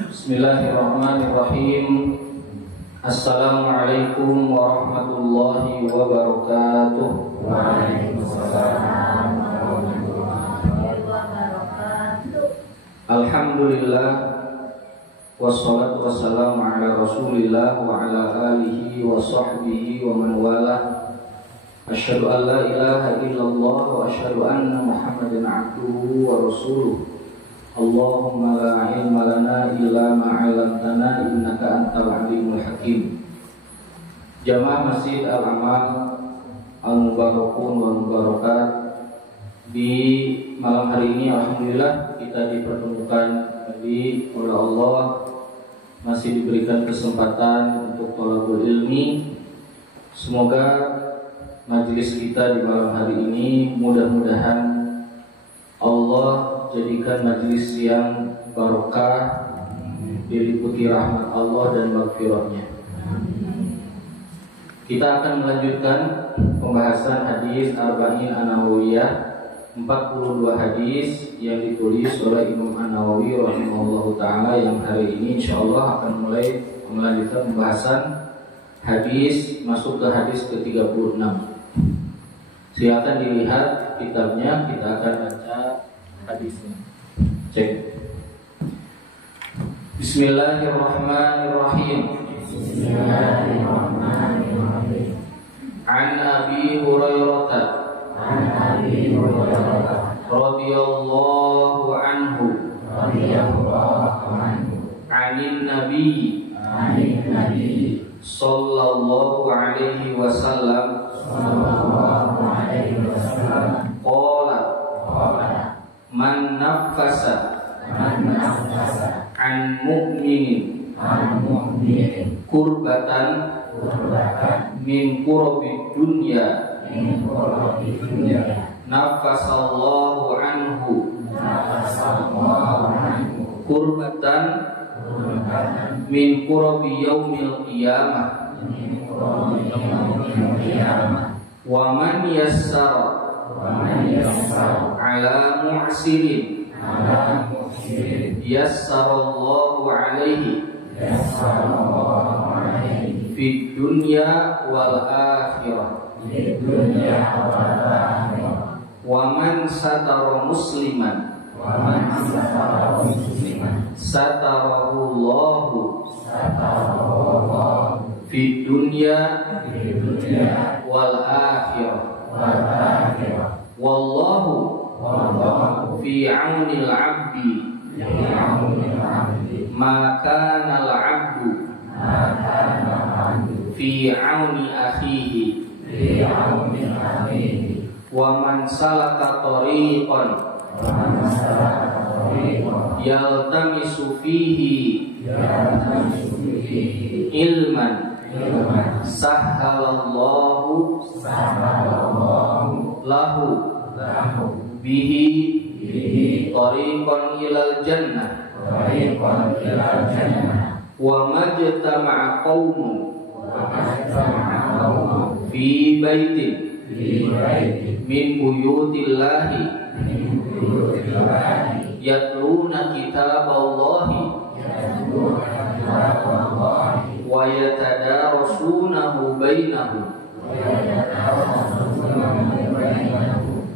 Bismillahirrahmanirrahim. Assalamualaikum warahmatullahi wabarakatuh. Waalaikumsalam warahmatullahi wabarakatuh. Alhamdulillah, wassalatu wassalamu ala rasulillah wa ala alihi wa sahbihi wa man walah. Asyhadu an la ilaha illallah wa asyhadu anna Muhammadan abduhu wa rasuluh. Allahumma la ilma lana illa ma 'allamtana innaka antal alimul hakim. Jamaah Masjid Al-Amal Al-Mubarakun wal Mubarakat, di malam hari ini alhamdulillah kita dipertemukan kembali oleh Allah, masih diberikan kesempatan untuk thalabul ilmi. Semoga majelis kita di malam hari ini mudah-mudahan Allah jadikan majelis yang barokah, diliputi rahmat Allah dan maghfirahnya. Kita akan melanjutkan pembahasan hadis Arba'in An-Nawawiyah, 42 hadis yang ditulis oleh Imam An-Nawawi rahimahullahu ta'ala, yang hari ini insyaallah akan mulai melanjutkan pembahasan hadis, masuk ke hadis ke-36. Silakan dilihat kitabnya, kita akan baca hadisnya. Cek. Bismillahirrahmanirrahim. Bismillahirrahmanirrahim. An Abi Hurairah radhiyallahu anhu anin Nabi sallallahu alaihi wasallam qala man nafasa an mu'minin kurbatan min kurabid dunya nafasallahu anhu kurbatan min kurabi yaumil qiyamah wa man yassara ala mu'sirin yassarallahu alaihi fid dunya wal akhirah. Wa man satara musliman satarahu Allahu fid dunya wal akhirah. Wallahu fi 'aunil 'abdi ma kana al-'abdu fi 'auni akhihi wa man salaka tariqan yaltamisu fihi ilman sahhalallahu lahu bihi tariqan ilal jannah wa majtama'a qaumun fi baitin min buyutillahi yatluna kitaballahi wa yatadarasunahu bainahum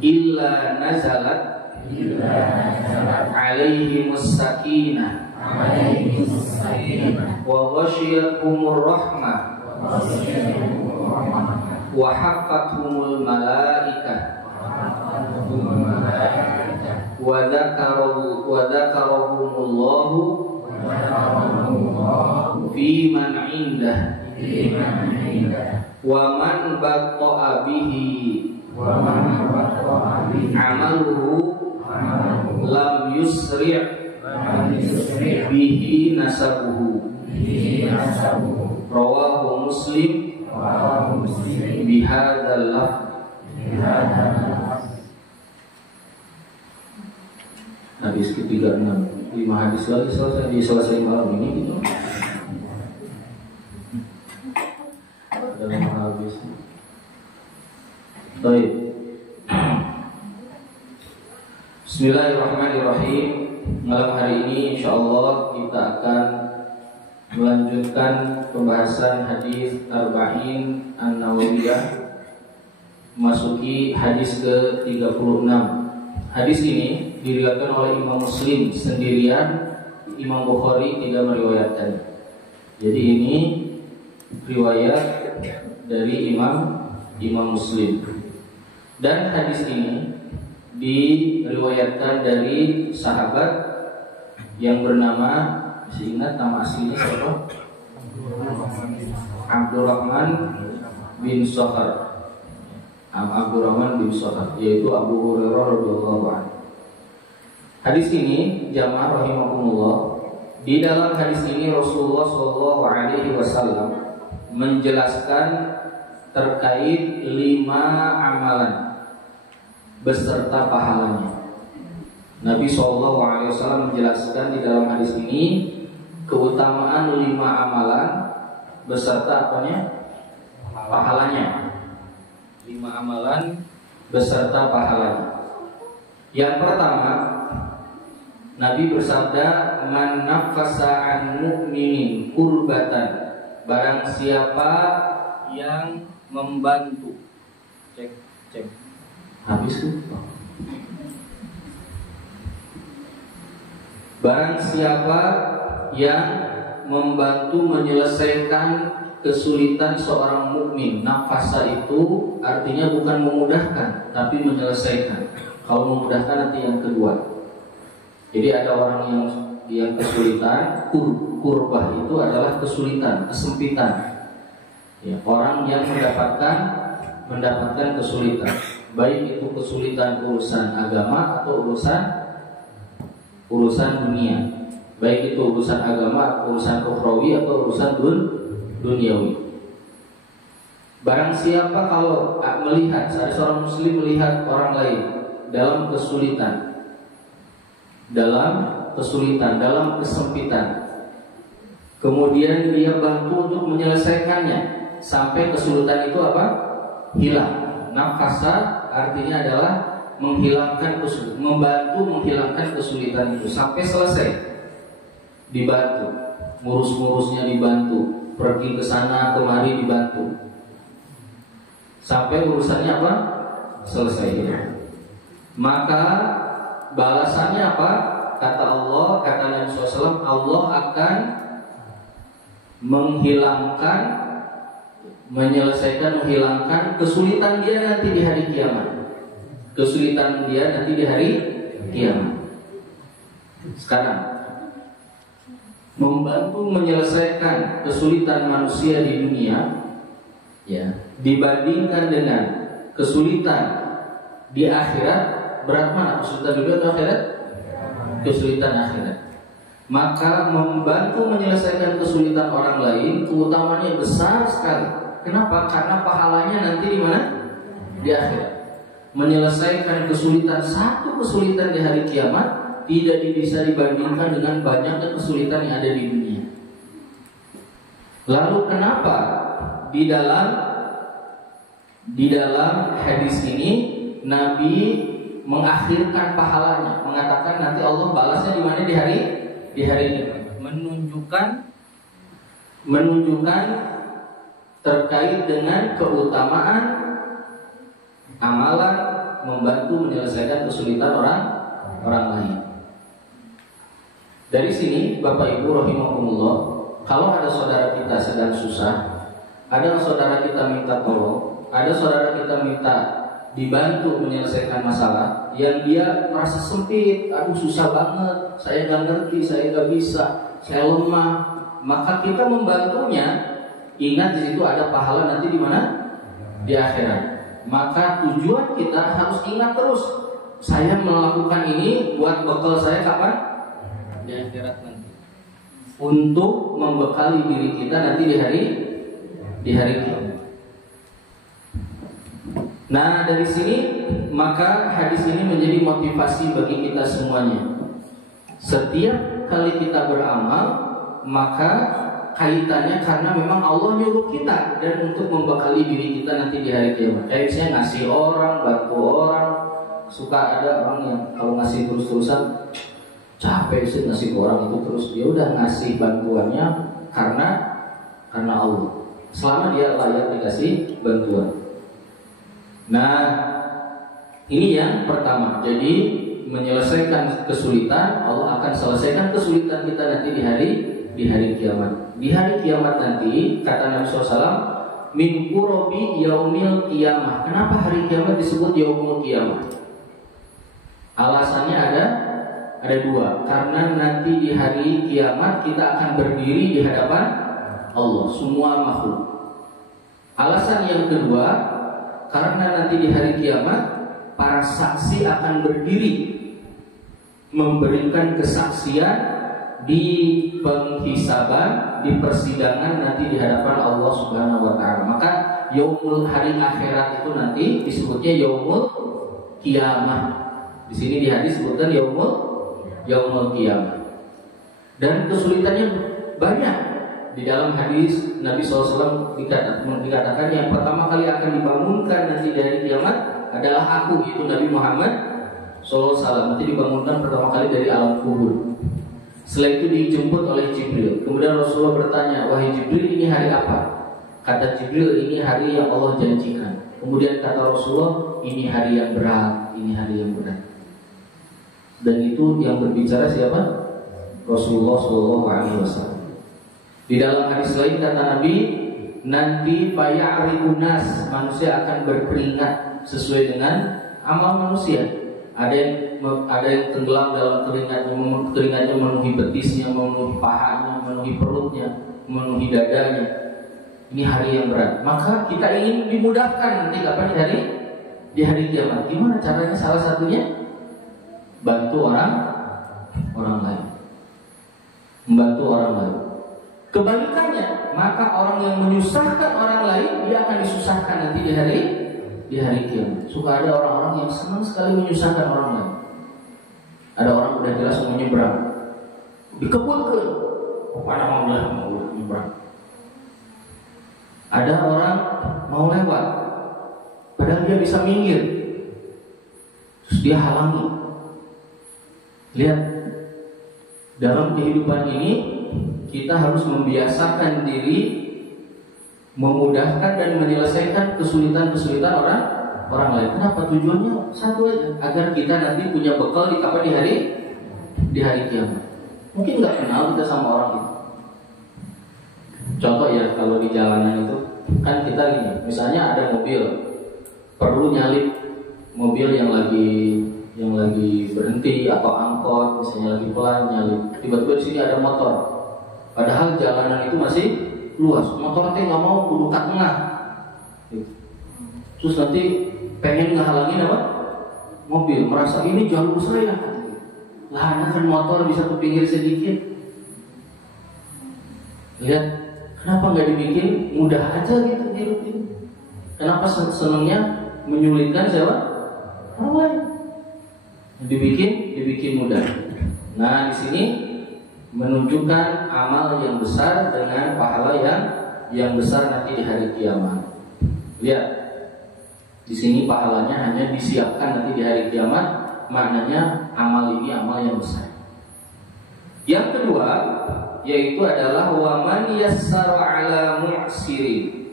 illa nazalat alaihimus sakinah wa ghasyiyatuhumur rahmah wa hafathumul malaikah wa dzakarahumullahu fi man indah wa man batta'a bihi amaluhu lam yusri' bihi nasabuhu. Rawahu Muslim bihadzal lafz. Hadis ke-36, 5 hadis lagi selesai malam ini gitu. Dalam habis. Baik. Bismillahirrahmanirrahim. malam hari ini insya Allah kita akan melanjutkan pembahasan hadis Arba'in An-Nawawiyah, memasuki hadis ke-36. Hadis ini diriwayatkan oleh Imam Muslim sendirian, Imam Bukhari tidak meriwayatkan. Jadi ini riwayat dari Imam Muslim. Dan hadis ini diriwayatkan dari sahabat yang bernama, masih ingat nama aslinya siapa? Abdurrahman bin Sakhar. Abdurrahman bin Sakhar, yaitu Abu Hurairah radhiyallahu anhu. Hadis ini jamaah rahimakumullah, di dalam hadis ini Rasulullah sallallahu alaihi wasallam menjelaskan terkait 5 amalan beserta pahalanya. Nabi sallallahu alaihi wasallam menjelaskan di dalam hadis ini keutamaan 5 amalan beserta apanya? Pahalanya. 5 amalan beserta pahalanya. Yang pertama, Nabi bersabda, "Man nafasa an mu'minin kurbatan." Barang siapa yang membantu. Cek. Habis tuh. Barang siapa yang membantu menyelesaikan kesulitan seorang mukmin. Nafasa itu artinya bukan memudahkan, tapi menyelesaikan. Kalau memudahkan nanti yang kedua. Jadi ada orang yang kesulitan, kurbah itu adalah kesulitan, kesempitan. Ya, orang yang mendapatkan kesulitan, baik itu kesulitan urusan agama atau urusan dunia. Baik itu urusan agama, urusan ukhrawi atau urusan duniawi. Barang siapa kalau melihat, seorang muslim melihat orang lain dalam kesulitan, dalam kesempitan, kemudian dia bantu untuk menyelesaikannya sampai kesulitan itu apa? Hilang. Nafasa artinya adalah menghilangkan kesulitan, membantu menghilangkan kesulitan itu sampai selesai. Dibantu, ngurus-ngurusnya dibantu, pergi ke sana kemari dibantu sampai urusannya apa? Selesai. Maka balasannya apa? Kata Allah, kata Nabi SAW, Allah akan menghilangkan kesulitan dia nanti di hari kiamat. Kesulitan dia nanti di hari kiamat. Sekarang membantu menyelesaikan kesulitan manusia di dunia, ya, dibandingkan dengan kesulitan di akhirat, berat mana kesulitan di dunia atau akhirat? Kesulitan akhirat. Maka membantu menyelesaikan kesulitan orang lain keutamanya besar sekali. Kenapa? Karena pahalanya nanti di mana? Di akhirat. Menyelesaikan satu kesulitan di hari kiamat tidak bisa dibandingkan dengan banyaknya kesulitan yang ada di dunia. Lalu kenapa di dalam hadis ini Nabi mengakhirkan pahalanya, mengatakan nanti Allah balasnya di mana? Di hari ini. Menunjukkan terkait dengan keutamaan amalan membantu menyelesaikan kesulitan orang lain. Dari sini Bapak Ibu rahimakumullah, kalau ada saudara kita sedang susah, ada saudara kita minta tolong, ada saudara kita minta dibantu menyelesaikan masalah yang dia merasa sempit, aduh susah banget, saya nggak ngerti, saya nggak bisa, saya lemah, maka kita membantunya. Ingat di situ ada pahala nanti di mana? Di akhirat. Maka tujuan kita harus ingat terus, saya melakukan ini buat bekal saya kapan? Di akhirat nanti. Untuk membekali diri kita nanti di hari kiamat. Nah, dari sini maka hadis ini menjadi motivasi bagi kita semuanya. Setiap kali kita beramal, maka kaitannya karena memang Allah nyuruh kita dan untuk membekali diri kita nanti di hari kiamat. Kayak misalnya ngasih orang, bantu orang. Suka ada orang yang kalau ngasih terus-terusan, capek sih ngasih ke orang itu terus. Dia udah ngasih bantuannya karena Allah. Selama dia layak dikasih bantuan. Nah, ini yang pertama. Jadi menyelesaikan kesulitan, Allah akan selesaikan kesulitan kita nanti di hari kiamat. Di hari kiamat nanti, kata Nabi SAW, min kurobi yaumil kiamah. Kenapa hari kiamat disebut yaumul kiamah? Alasannya ada dua. Karena nanti di hari kiamat kita akan berdiri di hadapan Allah, semua makhluk. Alasan yang kedua, karena nanti di hari kiamat para saksi akan berdiri memberikan kesaksian di penghisaban, di persidangan nanti di hadapan Allah Subhanahu wa taala. Maka yaumul hari akhirat itu nanti disebutnya yaumul kiamah. Di sini di hadis disebutkan yaumul kiamah. Dan kesulitannya banyak. Di dalam hadis Nabi SAW dikatakan yang pertama kali akan dibangunkan nanti dari kiamat adalah aku, yaitu Nabi Muhammad SAW. Nanti dibangunkan pertama kali dari alam kubur. Setelah itu dijemput oleh Jibril. Kemudian Rasulullah bertanya, wahai Jibril, ini hari apa? Kata Jibril, ini hari yang Allah janjikan. Kemudian kata Rasulullah, ini hari yang berat, ini hari yang berat. Dan itu yang berbicara siapa? Rasulullah SAW. Di dalam hadis lain kata Nabi, nanti faya'ribunas, manusia akan berkeringat sesuai dengan amal manusia. Ada yang tenggelam dalam keringatnya memenuhi betisnya, memenuhi pahanya, memenuhi perutnya, memenuhi dadanya. Ini hari yang berat. Maka kita ingin dimudahkan nanti kapan di hari kiamat. Gimana caranya? Salah satunya bantu orang lain. Membantu orang lain. Kebalikannya, maka orang yang menyusahkan orang lain, dia akan disusahkan nanti di hari kiamat. Suka ada orang-orang yang senang sekali menyusahkan orang lain. Ada orang udah jelas mau nyebrang, dikebutkan, kepada mau nyebrang. Ada orang mau lewat, padahal dia bisa minggir, terus dia halangi. Lihat, dalam kehidupan ini kita harus membiasakan diri memudahkan dan menyelesaikan kesulitan-kesulitan orang lain. Kenapa? Tujuannya satu aja, agar kita nanti punya bekal di hari kiamat. Mungkin nggak kenal kita sama orang itu. Contoh ya, kalau di jalanan itu kan kita gini, misalnya ada mobil perlu nyalip mobil yang lagi berhenti atau angkot, misalnya lagi pelan nyalip. Tiba-tiba di sini ada motor. Padahal jalanan itu masih luas, motornya nggak mau kudu kat tengah. Terus nanti pengen ngehalangin apa? Mobil, merasa ini jalur saya. Lah, kan motor bisa ke pinggir sedikit. Lihat, kenapa nggak dibikin mudah aja gitu dirutin? Kenapa senangnya menyulitkan siapa? Orang lain. Dibikin mudah. Nah, di sini menunjukkan amal yang besar dengan pahala yang besar nanti di hari kiamat. Lihat, di sini pahalanya hanya disiapkan nanti di hari kiamat, maknanya amal ini amal yang besar. Yang kedua, yaitu adalah waman yassara ala mu'sirin.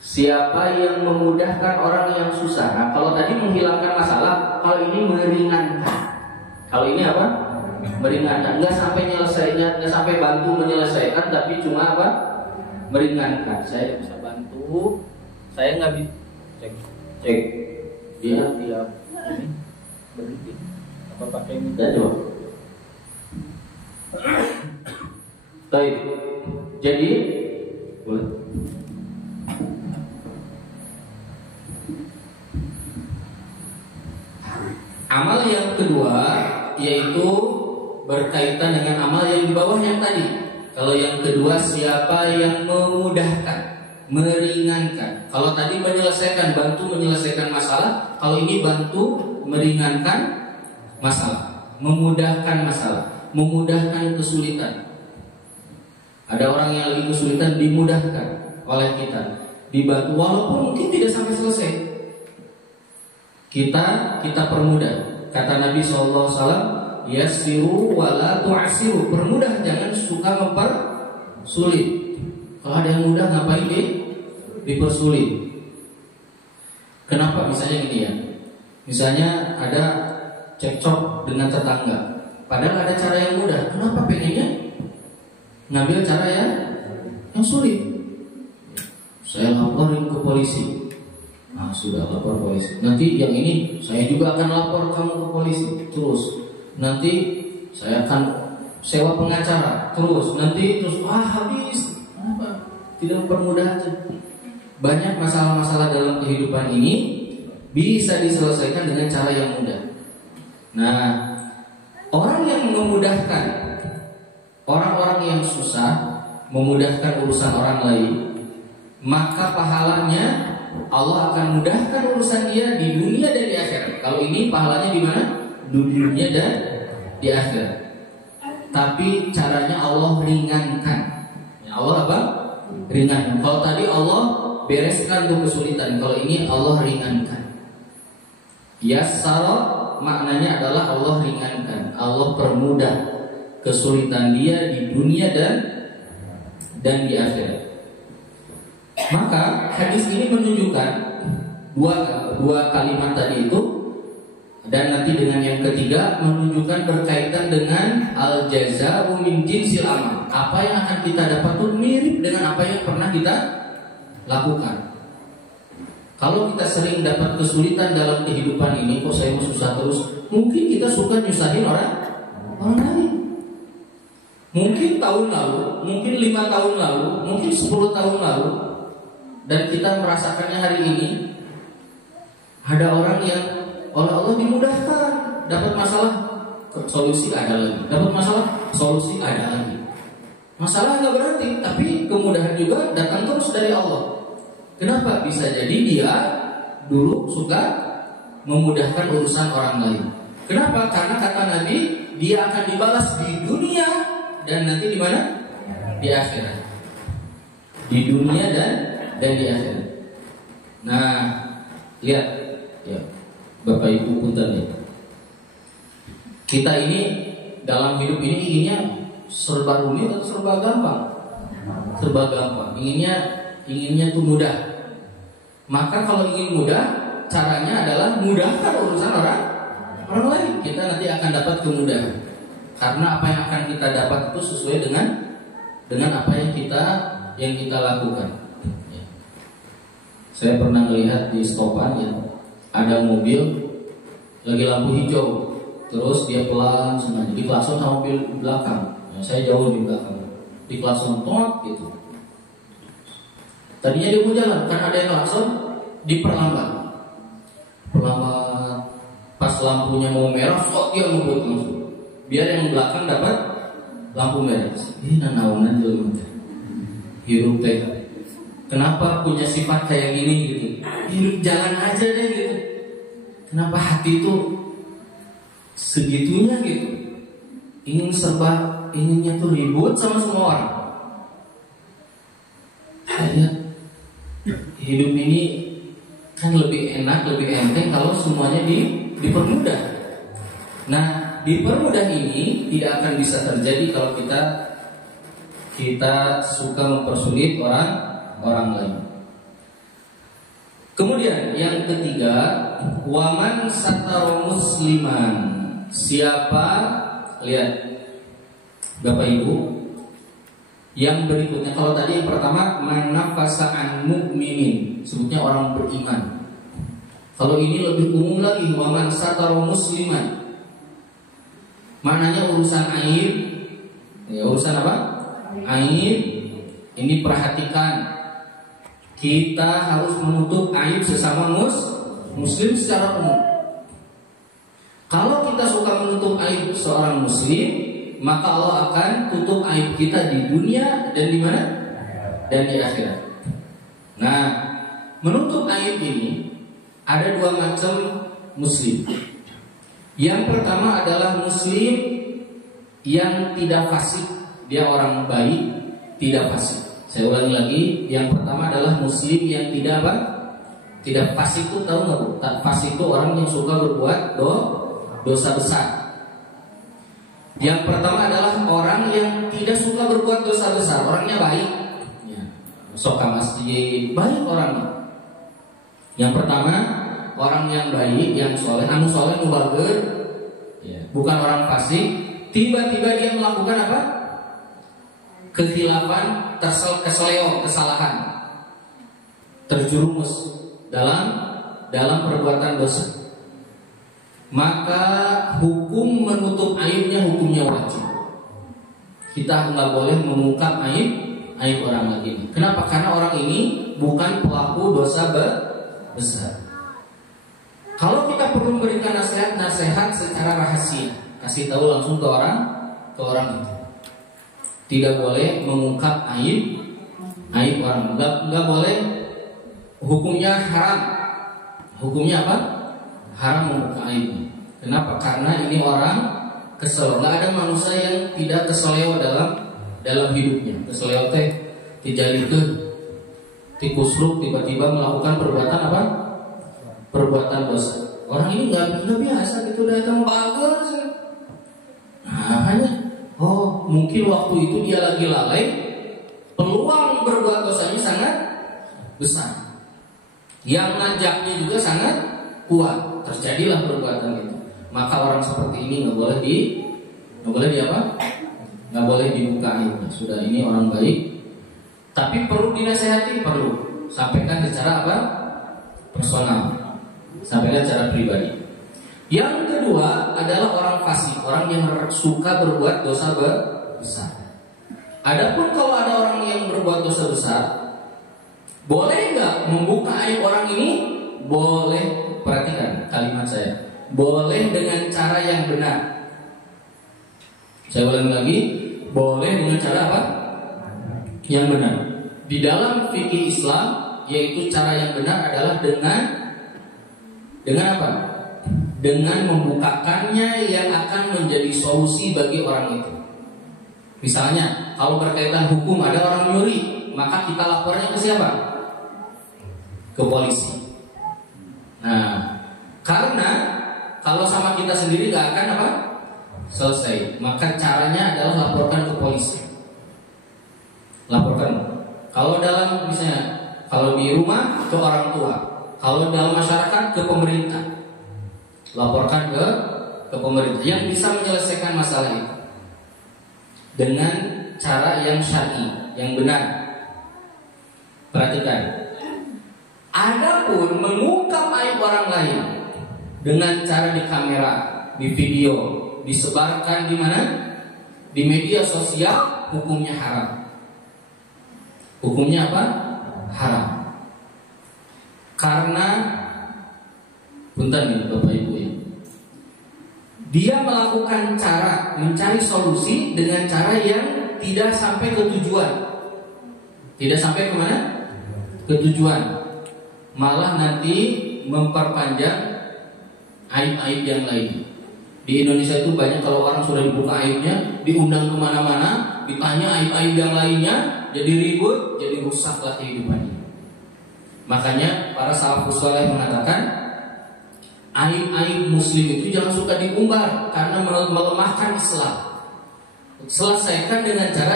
Siapa yang memudahkan orang yang susah. Nah, kalau tadi menghilangkan masalah, kalau ini meringankan. Kalau ini apa? Meringankan. Nggak sampai nyelesainya, nggak sampai bantu menyelesaikan, tapi cuma apa? Meringankan. Saya bisa bantu. Saya nggak bisa cek. Dia ini berhenti. Apa pakai minta coba? Baik. Jadi boleh. Amal yang kedua yaitu berkaitan dengan amal yang di bawah yang tadi. Kalau yang kedua, siapa yang memudahkan, meringankan. Kalau tadi menyelesaikan, bantu menyelesaikan masalah. Kalau ini bantu meringankan masalah, memudahkan masalah, memudahkan kesulitan. Ada orang yang lagi kesulitan, dimudahkan oleh kita, dibantu walaupun mungkin tidak sampai selesai. Kita permudah. Kata Nabi SAW, yassiru wala tu'assiru. Permudah, jangan suka mempersulit. Kalau ada yang mudah ngapain dipersulit? Kenapa? Misalnya gini ya. Misalnya ada cekcok dengan tetangga. Padahal ada cara yang mudah. Kenapa pengennya ngambil cara yang sulit? Saya laporin ke polisi. Nah, sudah lapor polisi. Nanti yang ini saya juga akan lapor kamu ke polisi. Terus nanti saya akan sewa pengacara. Terus habis. Kenapa? Tidak mempermudah aja. Banyak masalah-masalah dalam kehidupan ini bisa diselesaikan dengan cara yang mudah. Nah, orang yang memudahkan orang-orang yang susah, memudahkan urusan orang lain, maka pahalanya Allah akan mudahkan urusan dia di dunia dan di akhirat. Kalau ini pahalanya di mana? Di dunia dan di akhirat. Tapi caranya Allah ringankan. Ya, Allah apa? Ringankan. Kalau tadi Allah bereskan tuh kesulitan, kalau ini Allah ringankan. Yassara maknanya adalah Allah ringankan, Allah permudah kesulitan dia di dunia dan di akhirat. Maka hadis ini menunjukkan dua kalimat tadi itu, dan nanti dengan yang ketiga menunjukkan berkaitan dengan al-jazaa'u min jinsil amal. Apa yang akan kita dapat itu mirip dengan apa yang pernah kita lakukan. Kalau kita sering dapat kesulitan dalam kehidupan ini, kok saya mau susah terus, mungkin kita suka nyusahin orang lain. Mungkin tahun lalu, mungkin 5 tahun lalu, mungkin 10 tahun lalu, dan kita merasakannya hari ini. Ada orang yang oleh Allah dimudahkan, dapat masalah, solusi ada lagi, dapat masalah, solusi ada lagi. Masalah nggak berarti, tapi kemudahan juga datang terus dari Allah. Kenapa? Bisa jadi dia dulu suka memudahkan urusan orang lain. Kenapa? Karena kata Nabi, dia akan dibalas di dunia dan nanti di mana? Di akhirat. Di dunia dan di akhirat. Nah, lihat ya, Bapak Ibu punten ya. Kita ini dalam hidup ini inginnya serba rumit atau serba gampang? Serba gampang. Inginnya tuh mudah. Maka kalau ingin mudah, caranya adalah mudahkan urusan orang lain. Kita nanti akan dapat kemudahan. Karena apa yang akan kita dapat itu sesuai dengan apa yang kita lakukan. Ya. Saya pernah melihat di stopan ya, ada mobil lagi lampu hijau, terus dia pelan sengaja diklakson sama mobil belakang. Ya, saya jauh di belakang, diklakson tot gitu. Tadinya dia mau jalan, kan ada yang klakson, diperlambat. Pas lampunya mau merah, sok dia ngebut langsung. Biar yang belakang dapat lampu merah. Ini nanaunan jelema. Hirup teh. Kenapa punya sifat kayak gini gitu? Hirup jalan aja deh gitu. Kenapa hati itu segitunya gitu? Inginnya tuh ribut sama semua orang. Saya hidup ini kan lebih enak, lebih enteng kalau semuanya dipermudah. Nah, dipermudah ini tidak akan bisa terjadi kalau kita suka mempersulit orang lain. Kemudian yang ketiga, waman satara musliman. Siapa, lihat Bapak Ibu, yang berikutnya, kalau tadi yang pertama manafasa'an mu'minin, sebutnya orang beriman. Kalau ini lebih umum lagi, waman satara musliman. Maknanya urusan aib. Ya, urusan apa? Aib. Ini perhatikan. Kita harus menutup aib sesama muslim secara umum. Kalau kita suka menutup aib seorang muslim, maka Allah akan tutup aib kita di dunia dan di mana? Dan di akhirat. Nah, menutup aib ini ada dua macam muslim. Yang pertama adalah muslim yang tidak fasik, dia orang baik, tidak fasik. Saya ulangi lagi, yang pertama adalah muslim yang tidak apa? Tidak fasik. Itu tahu nggak Bu? Fasik itu orang yang suka berbuat dosa besar. Yang pertama adalah orang yang tidak suka berbuat dosa besar, orangnya baik, ya, sok ke masjid, baik orangnya. Yang pertama, orang yang baik, yang soleh, anu soleh mubager, ya, bukan orang fasik. Tiba-tiba dia melakukan apa? Kekhilafan, keseleo, kesalahan, terjerumus dalam perbuatan dosa. Maka hukum menutup aibnya hukumnya wajib. Kita nggak boleh mengungkap aib orang lagi. Kenapa? Karena orang ini bukan pelaku dosa besar. Kalau kita perlu memberikan nasihat secara rahasia, kasih tahu langsung ke orang itu. Tidak boleh mengungkap aib orang. Nggak boleh. Hukumnya haram. Hukumnya apa? Haram membuka aibnya. Kenapa? Karena ini orang kesel. Nggak ada manusia yang tidak keseleo dalam hidupnya. Keseleo teh dijadi ke tikusruk, tiba-tiba melakukan perbuatan apa? Perbuatan dosa. Orang ini nggak biasa gitu, datang bagus. Nah, hanya mungkin waktu itu dia lagi lalai, peluang berbuat dosanya sangat besar. Yang ngajaknya juga sangat kuat, terjadilah perbuatan itu. Maka orang seperti ini nggak boleh nggak boleh dibuka aibnya. Sudah, ini orang baik, tapi perlu dinasehati, perlu sampaikan secara apa? Personal, sampaikan secara pribadi. Yang kedua adalah orang fasik, orang yang suka berbuat dosa besar. Adapun kalau ada orang yang berbuat dosa besar, boleh nggak membuka aib orang ini? Boleh. Perhatikan kalimat saya. Boleh dengan cara yang benar. Saya ulangi lagi. Boleh dengan cara apa? Yang benar. Di dalam fikih Islam, yaitu cara yang benar adalah dengan apa? Dengan membukakannya yang akan menjadi solusi bagi orang itu. Misalnya, kalau berkaitan hukum, ada orang nyuri, maka kita lapornya ke siapa? Ke polisi. Nah, karena kalau sama kita sendiri gak akan apa? Selesai. Maka caranya adalah laporkan ke polisi. Laporkan. Kalau dalam misalnya, kalau di rumah ke orang tua, kalau dalam masyarakat ke pemerintah, laporkan ke pemerintah yang bisa menyelesaikan masalah itu dengan cara yang syar'i, yang benar. Perhatikan. Adapun mengungkap aib orang lain dengan cara di kamera, di video, disebarkan di mana? Di media sosial, hukumnya haram. Hukumnya apa? Haram. Karena punten nih Bapak Ibu ya. Dia melakukan cara mencari solusi dengan cara yang tidak sampai ke tujuan. Tidak sampai kemana? Ke tujuan. Malah nanti memperpanjang aib-aib yang lain. Di Indonesia itu banyak kalau orang sudah dibuka aibnya, diundang kemana-mana, ditanya aib-aib yang lainnya, jadi ribut, jadi rusaklah kehidupannya. Makanya para salafus saleh mengatakan, aib-aib muslim itu jangan suka diumbar karena melemahkan Islam. Selesaikan dengan cara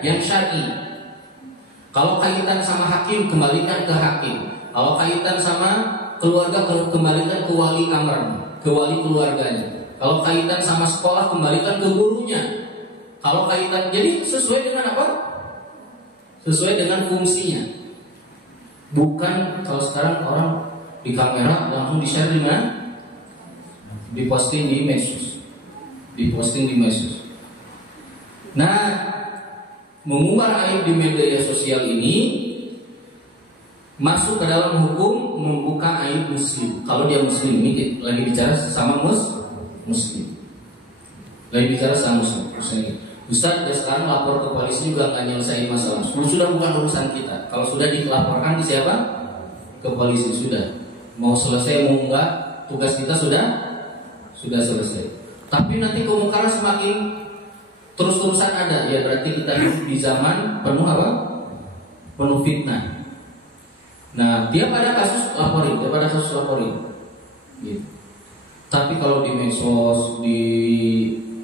yang syar'i. Kalau kaitan sama hakim, kembalikan ke hakim. Kalau kaitan sama keluarga, kembalikan ke wali amrnya, ke wali keluarganya. Kalau kaitan sama sekolah, kembalikan ke gurunya. Kalau kaitan, jadi sesuai dengan apa? Sesuai dengan fungsinya. Bukan kalau sekarang orang di kamera langsung di-share di mana? Diposting di medsos. Diposting di medsos. Nah, mengumbar aib di media sosial ini masuk ke dalam hukum membuka aib muslim. Kalau dia muslim, ini lagi bicara sesama muslim. Lagi bicara sama muslim. Ustaz, sekarang lapor ke polisi juga nggak nyelesain masalah. Sudah bukan urusan kita. Kalau sudah dilaporkan ke siapa? Ke polisi sudah. Mau selesai mau enggak, tugas kita sudah selesai. Tapi nanti kemungkaran semakin terus-terusan ada, ya berarti kita hidup di zaman penuh apa? Penuh fitnah. Nah, dia pada kasus laporin, gitu. Tapi kalau di medsos, di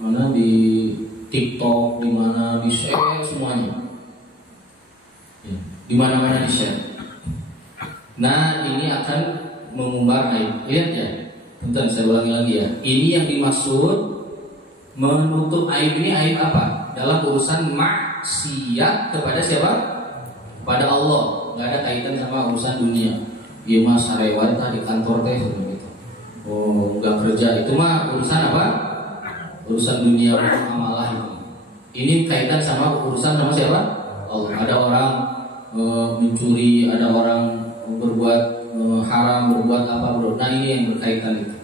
mana di TikTok, di mana di share semuanya. Ya, di mana-mana di share. Nah, ini akan mengumbar aib. Lihat ya. Bentar, saya ulangi lagi ya. Ini yang dimaksud menutup aib ini aib apa? Dalam urusan maksiat kepada siapa? Pada Allah. Nggak ada kaitan sama urusan dunia. Iya mah sarewat di kantor teh gitu. Oh, nggak kerja itu mah urusan apa? Urusan dunia, urusan amalah itu. Ini kaitan sama urusan sama siapa? Allah. Ada orang mencuri, ada orang berbuat haram, berbuat apa bro? Nah ini yang berkaitan itu.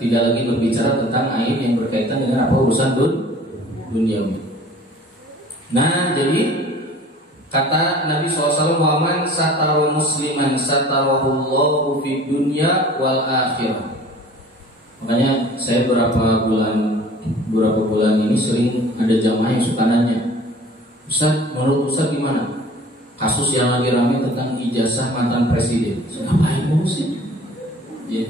Tidak lagi berbicara tentang aib yang berkaitan dengan apa urusan duniawi. Nah jadi kata Nabi SAW, waman satara musliman satarahullahu fid dunya wal akhirah. Makanya saya beberapa bulan ini sering ada jamaah yang suka nanya, Ustaz, menurut Ustaz gimana kasus yang lagi ramai tentang ijazah mantan presiden? Ngapain ngurusin? Ya,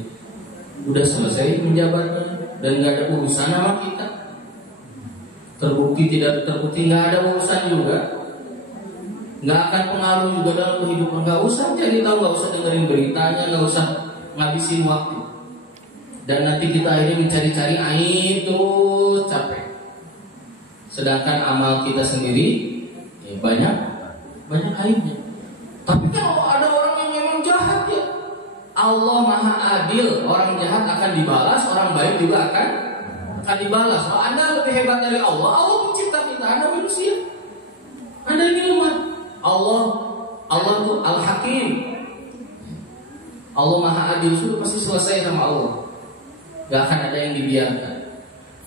udah selesai menjabatnya dan nggak ada urusan sama kita. Terbukti tidak terbukti nggak ada urusan juga. Nggak akan pengaruh juga dalam kehidupan. Nggak usah jadi tahu, nggak usah dengerin beritanya, nggak usah ngabisin waktu. Dan nanti kita akhirnya mencari-cari aib terus capek. Sedangkan amal kita sendiri ya banyak aibnya. Tapi kalau ada orang yang memang jahat ya, Allah Maha Adil. Orang jahat akan dibalas, orang baik juga akan dibalas. Kalau Anda lebih hebat dari Allah, Allah mencipta kita, Anda manusia. Anda ini umat. Allah itu Al-Hakim. Allah Maha Adil, sudah pasti selesai sama Allah. Gak akan ada yang dibiarkan.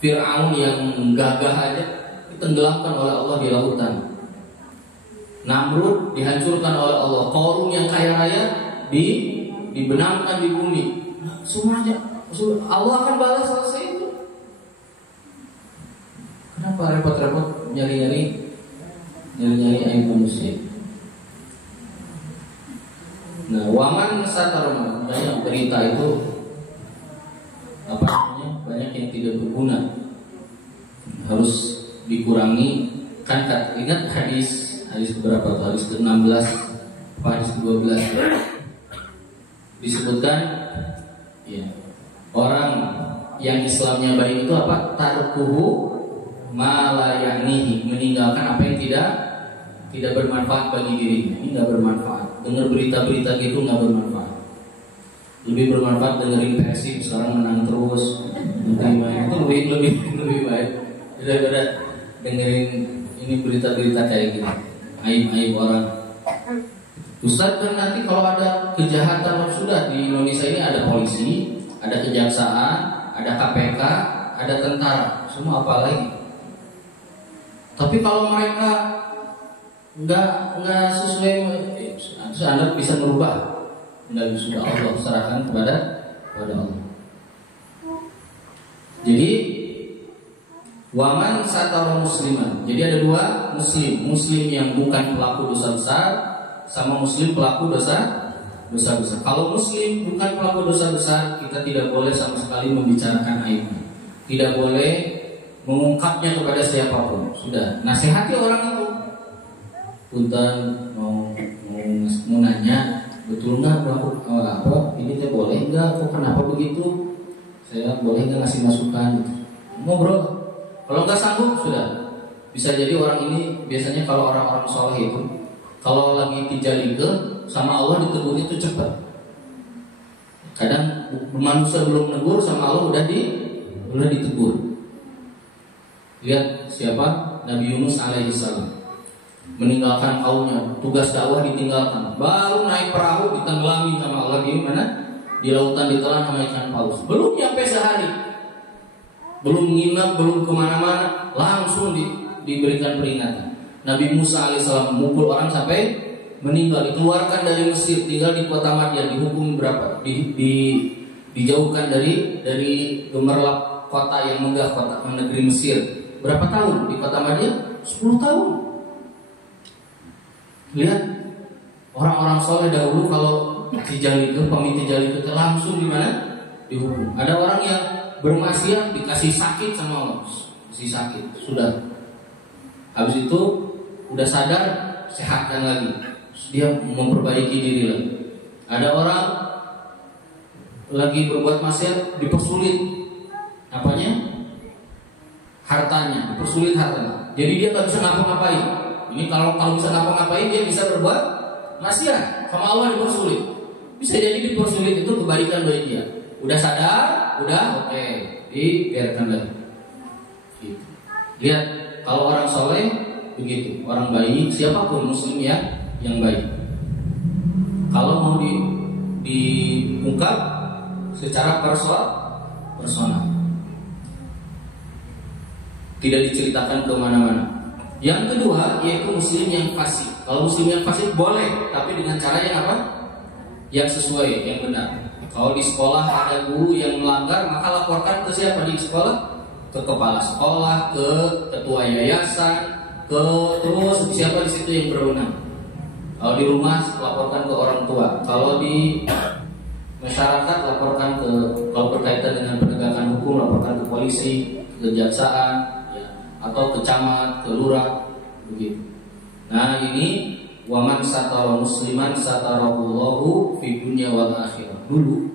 Fir'aun yang gagah aja ditenggelamkan oleh Allah di lautan. Namrud dihancurkan oleh Allah. Qarun yang kaya raya dibenamkan di bumi. Semuanya Allah akan balas selesai itu. Kenapa repot-repot nyari-nyari aib manusia? Nah, waman satarma, banyak berita itu apa namanya, banyak yang tidak berguna, harus dikurangi. Kan ingat hadis berapa? Hadis ke-16 hadis ke-12 disebutkan ya, orang yang Islamnya baik itu apa? Tarkuhu ma la ya'nihi, meninggalkan apa yang tidak bermanfaat bagi dirinya. Ini nggak bermanfaat. Dengar berita-berita gitu nggak bermanfaat. Lebih bermanfaat dengerin Persib sekarang menang terus. Itu lebih baik daripada dengerin ini berita-berita kayak gini. Aib-aib orang. Ustaz, kan nanti kalau ada kejahatan sudah di Indonesia ini ada polisi, ada kejaksaan, ada KPK, ada tentara, semua apa lagi? Tapi kalau mereka nggak sesuai, Anda bisa merubah. Nggak, sudah Allah serahkan kepada Allah. Jadi waman satara musliman. Jadi ada dua muslim yang bukan pelaku dosa besar, sama muslim pelaku dosa besar. Kalau muslim bukan pelaku dosa besar, kita tidak boleh sama sekali membicarakan aibnya, tidak boleh mengungkapnya kepada siapapun. Sudah, nasihati orang itu. Punten mau nanya, betul nggak apa ini teh boleh nggak? Kok kenapa begitu? Saya boleh nggak ngasih masukan? Gitu. Ngobrol. Kalau nggak sanggup sudah. Bisa jadi orang ini biasanya kalau orang-orang soleh itu kalau lagi dijalike sama Allah ditegur itu cepat. Kadang manusia belum negur sama Allah udah ditegur. Lihat siapa? Nabi Yunus alaihissalam meninggalkan kaumnya, tugas dakwah ditinggalkan, baru naik perahu ditenggelami sama Allah di mana? Di lautan ditelan sama ikan paus. Belum nyampe sehari, belum nginap, belum kemana-mana, langsung diberikan peringatan. Nabi Musa alaihissalam memukul orang sampai meninggal, dikeluarkan dari Mesir, tinggal di kota Madian, dihukum berapa? Dijauhkan dari gemerlap kota yang megah, kota negeri Mesir. Berapa tahun di kota Madian? 10 tahun. Lihat orang-orang soleh dahulu kalau pemimpin jali itu langsung di mana? dihukum. Ada orang yang bermaksiat dikasih sakit sama Allah, dikasih sakit, sudah. Habis itu udah sadar, sehatkan lagi, dia memperbaiki diri lagi. Ada orang lagi berbuat maksiat, dipersulit apanya? Hartanya, dipersulit hartanya. Jadi dia nggak bisa ngapa-ngapain. Ini kalau bisa ngapa-ngapain, dia bisa berbuat maksiat, sama Allah dipersulit. Bisa jadi dipersulit itu kebalikan dari dia. Udah sadar, udah oke, dibiarkan lagi. Gitu. Lihat, kalau orang soleh begitu, orang baik, siapapun muslim ya yang baik. Kalau mau diungkap secara personal, tidak diceritakan kemana-mana. Yang kedua yaitu muslim yang fasik. Kalau muslim yang fasik boleh, tapi dengan cara yang apa? Yang sesuai, yang benar. Kalau di sekolah ada guru yang melanggar, maka laporkan ke siapa di sekolah? Ke kepala sekolah, ke ketua yayasan, ke terus siapa di situ yang berwenang. Kalau di rumah laporkan ke orang tua. Kalau di masyarakat laporkan ke, kalau berkaitan dengan penegakan hukum laporkan ke polisi, kejaksaan, ya, atau ke camat, ke lurah, begitu. Nah ini waman satara musliman satarahullahu fi dunya wal akhirah. Dulu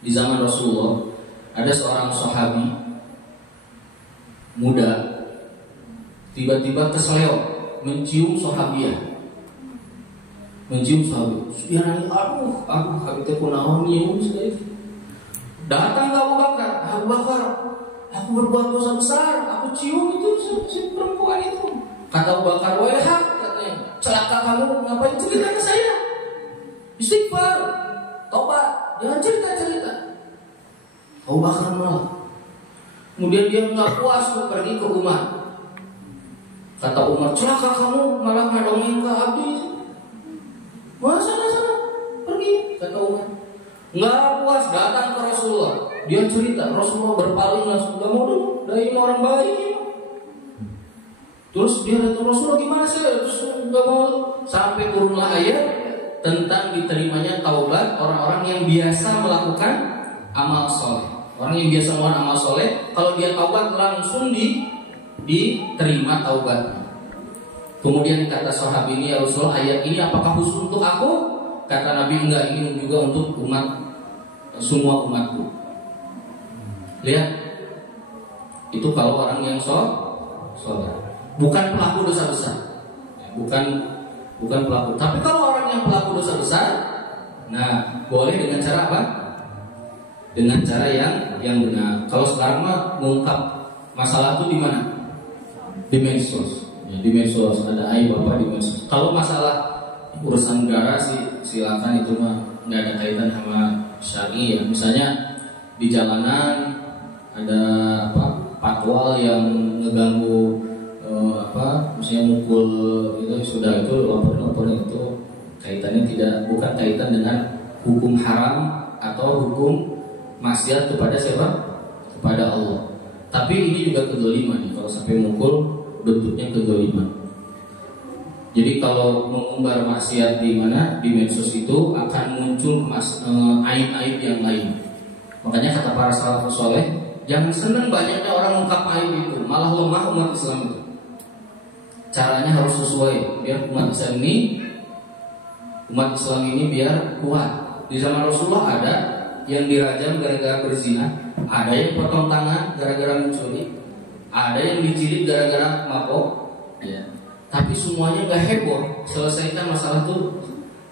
di zaman Rasulullah ada seorang sahabi muda tiba-tiba keseleo mencium sahabiah, mencium sahabi. Dia nanya, aduh, habis kunaon nyium sekali. Datang ke Abu Bakar, aku berbuat dosa besar, aku cium itu si perempuan itu. Kata Abu Bakar, wahai katanya, celaka kamu, ngapain cerita ke saya? Istighfar, tobat, jangan cerita. Abu Bakar malah. Kemudian dia nggak puas, pergi ke Umar. Kata Umar, celaka kamu, malah ngadongin ke Abdi. Wah, sana, pergi, kata Umar. Nggak puas, datang ke Rasulullah. Dia cerita, Rasulullah berpaling langsung, gak mau dulu, dari orang baik ya. Terus dia datang, Rasulullah gimana sih? Terus gak mau. Sampai turunlah ayat tentang diterimanya taubat orang-orang yang biasa melakukan amal soleh. Orang yang biasa melakukan amal soleh, kalau dia taubat langsung diterima taubatnya. Kemudian kata sahabat ini, ya Rasulullah, ayat ini apakah khusus untuk aku? Kata Nabi, enggak, ini juga untuk semua umatku. Lihat, itu kalau orang yang soleh, bukan pelaku dosa besar, bukan pelaku. Tapi kalau orang yang pelaku dosa besar, nah boleh dengan cara apa? Dengan cara yang benar. Kalau sekarang mah mengungkap masalah itu di mana? Di medsos. Ya, di medsos ada aib apa di medsos. Kalau masalah urusan negara sih silakan, itu mah nggak ada kaitan sama syar'i ya. Misalnya di jalanan ada patwal yang ngeganggu misalnya mukul itu, sudah itu lapor itu kaitannya bukan kaitan dengan hukum haram atau hukum maksiat kepada siapa? Kepada Allah. Tapi ini juga kezaliman nih, kalau sampai mukul bentuknya kezaliman. Jadi kalau mengumbar maksiat di mana di medsos itu akan muncul aib-aib yang lain. Makanya kata para salafus soleh, jangan senang banyaknya orang mengungkap aib itu, malah lemah umat Islam itu. Caranya harus sesuai biar umat Islam ini biar kuat. Di zaman Rasulullah ada yang dirajam gara-gara berzina, ada yang potong tangan gara-gara mencuri, ada yang dicilip gara-gara mabok. Ya. Tapi semuanya gak heboh. Selesaikan masalah itu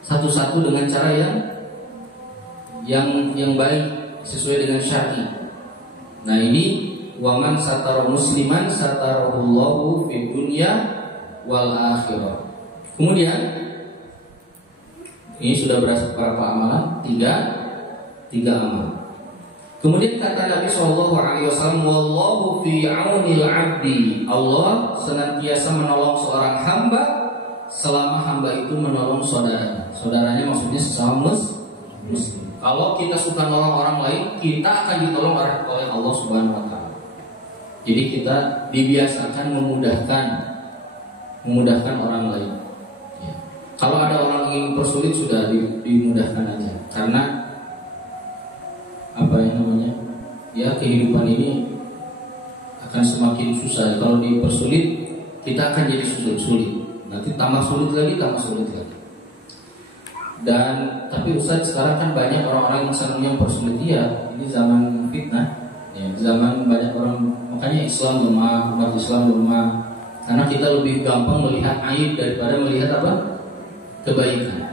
satu-satu dengan cara yang baik sesuai dengan syar'i. Nah ini waman satara musliman satarahullahu fid dunya wal akhirah. Kemudian ini sudah berapa amalan? Tiga amalan. Kemudian kata Nabi SAW, wallahu fi aunil abdi. Allah senantiasa menolong seorang hamba selama hamba itu menolong saudaranya, maksudnya sesama muslim. Kalau kita suka nolong orang lain, kita akan ditolong oleh Allah Subhanahu wa taala. Jadi kita dibiasakan memudahkan orang lain. Ya. Kalau ada orang ingin persulit, sudah dimudahkan aja. Karena ya kehidupan ini akan semakin susah. Kalau dipersulit, kita akan jadi sulit. Nanti tambah sulit lagi. Dan tapi Ustaz, sekarang kan banyak orang-orang yang senang persulit dia. Ini zaman fitnah, ya, zaman banyak orang, makanya Islam lemah, umat Islam lemah. Karena kita lebih gampang melihat aib daripada melihat apa? Kebaikan.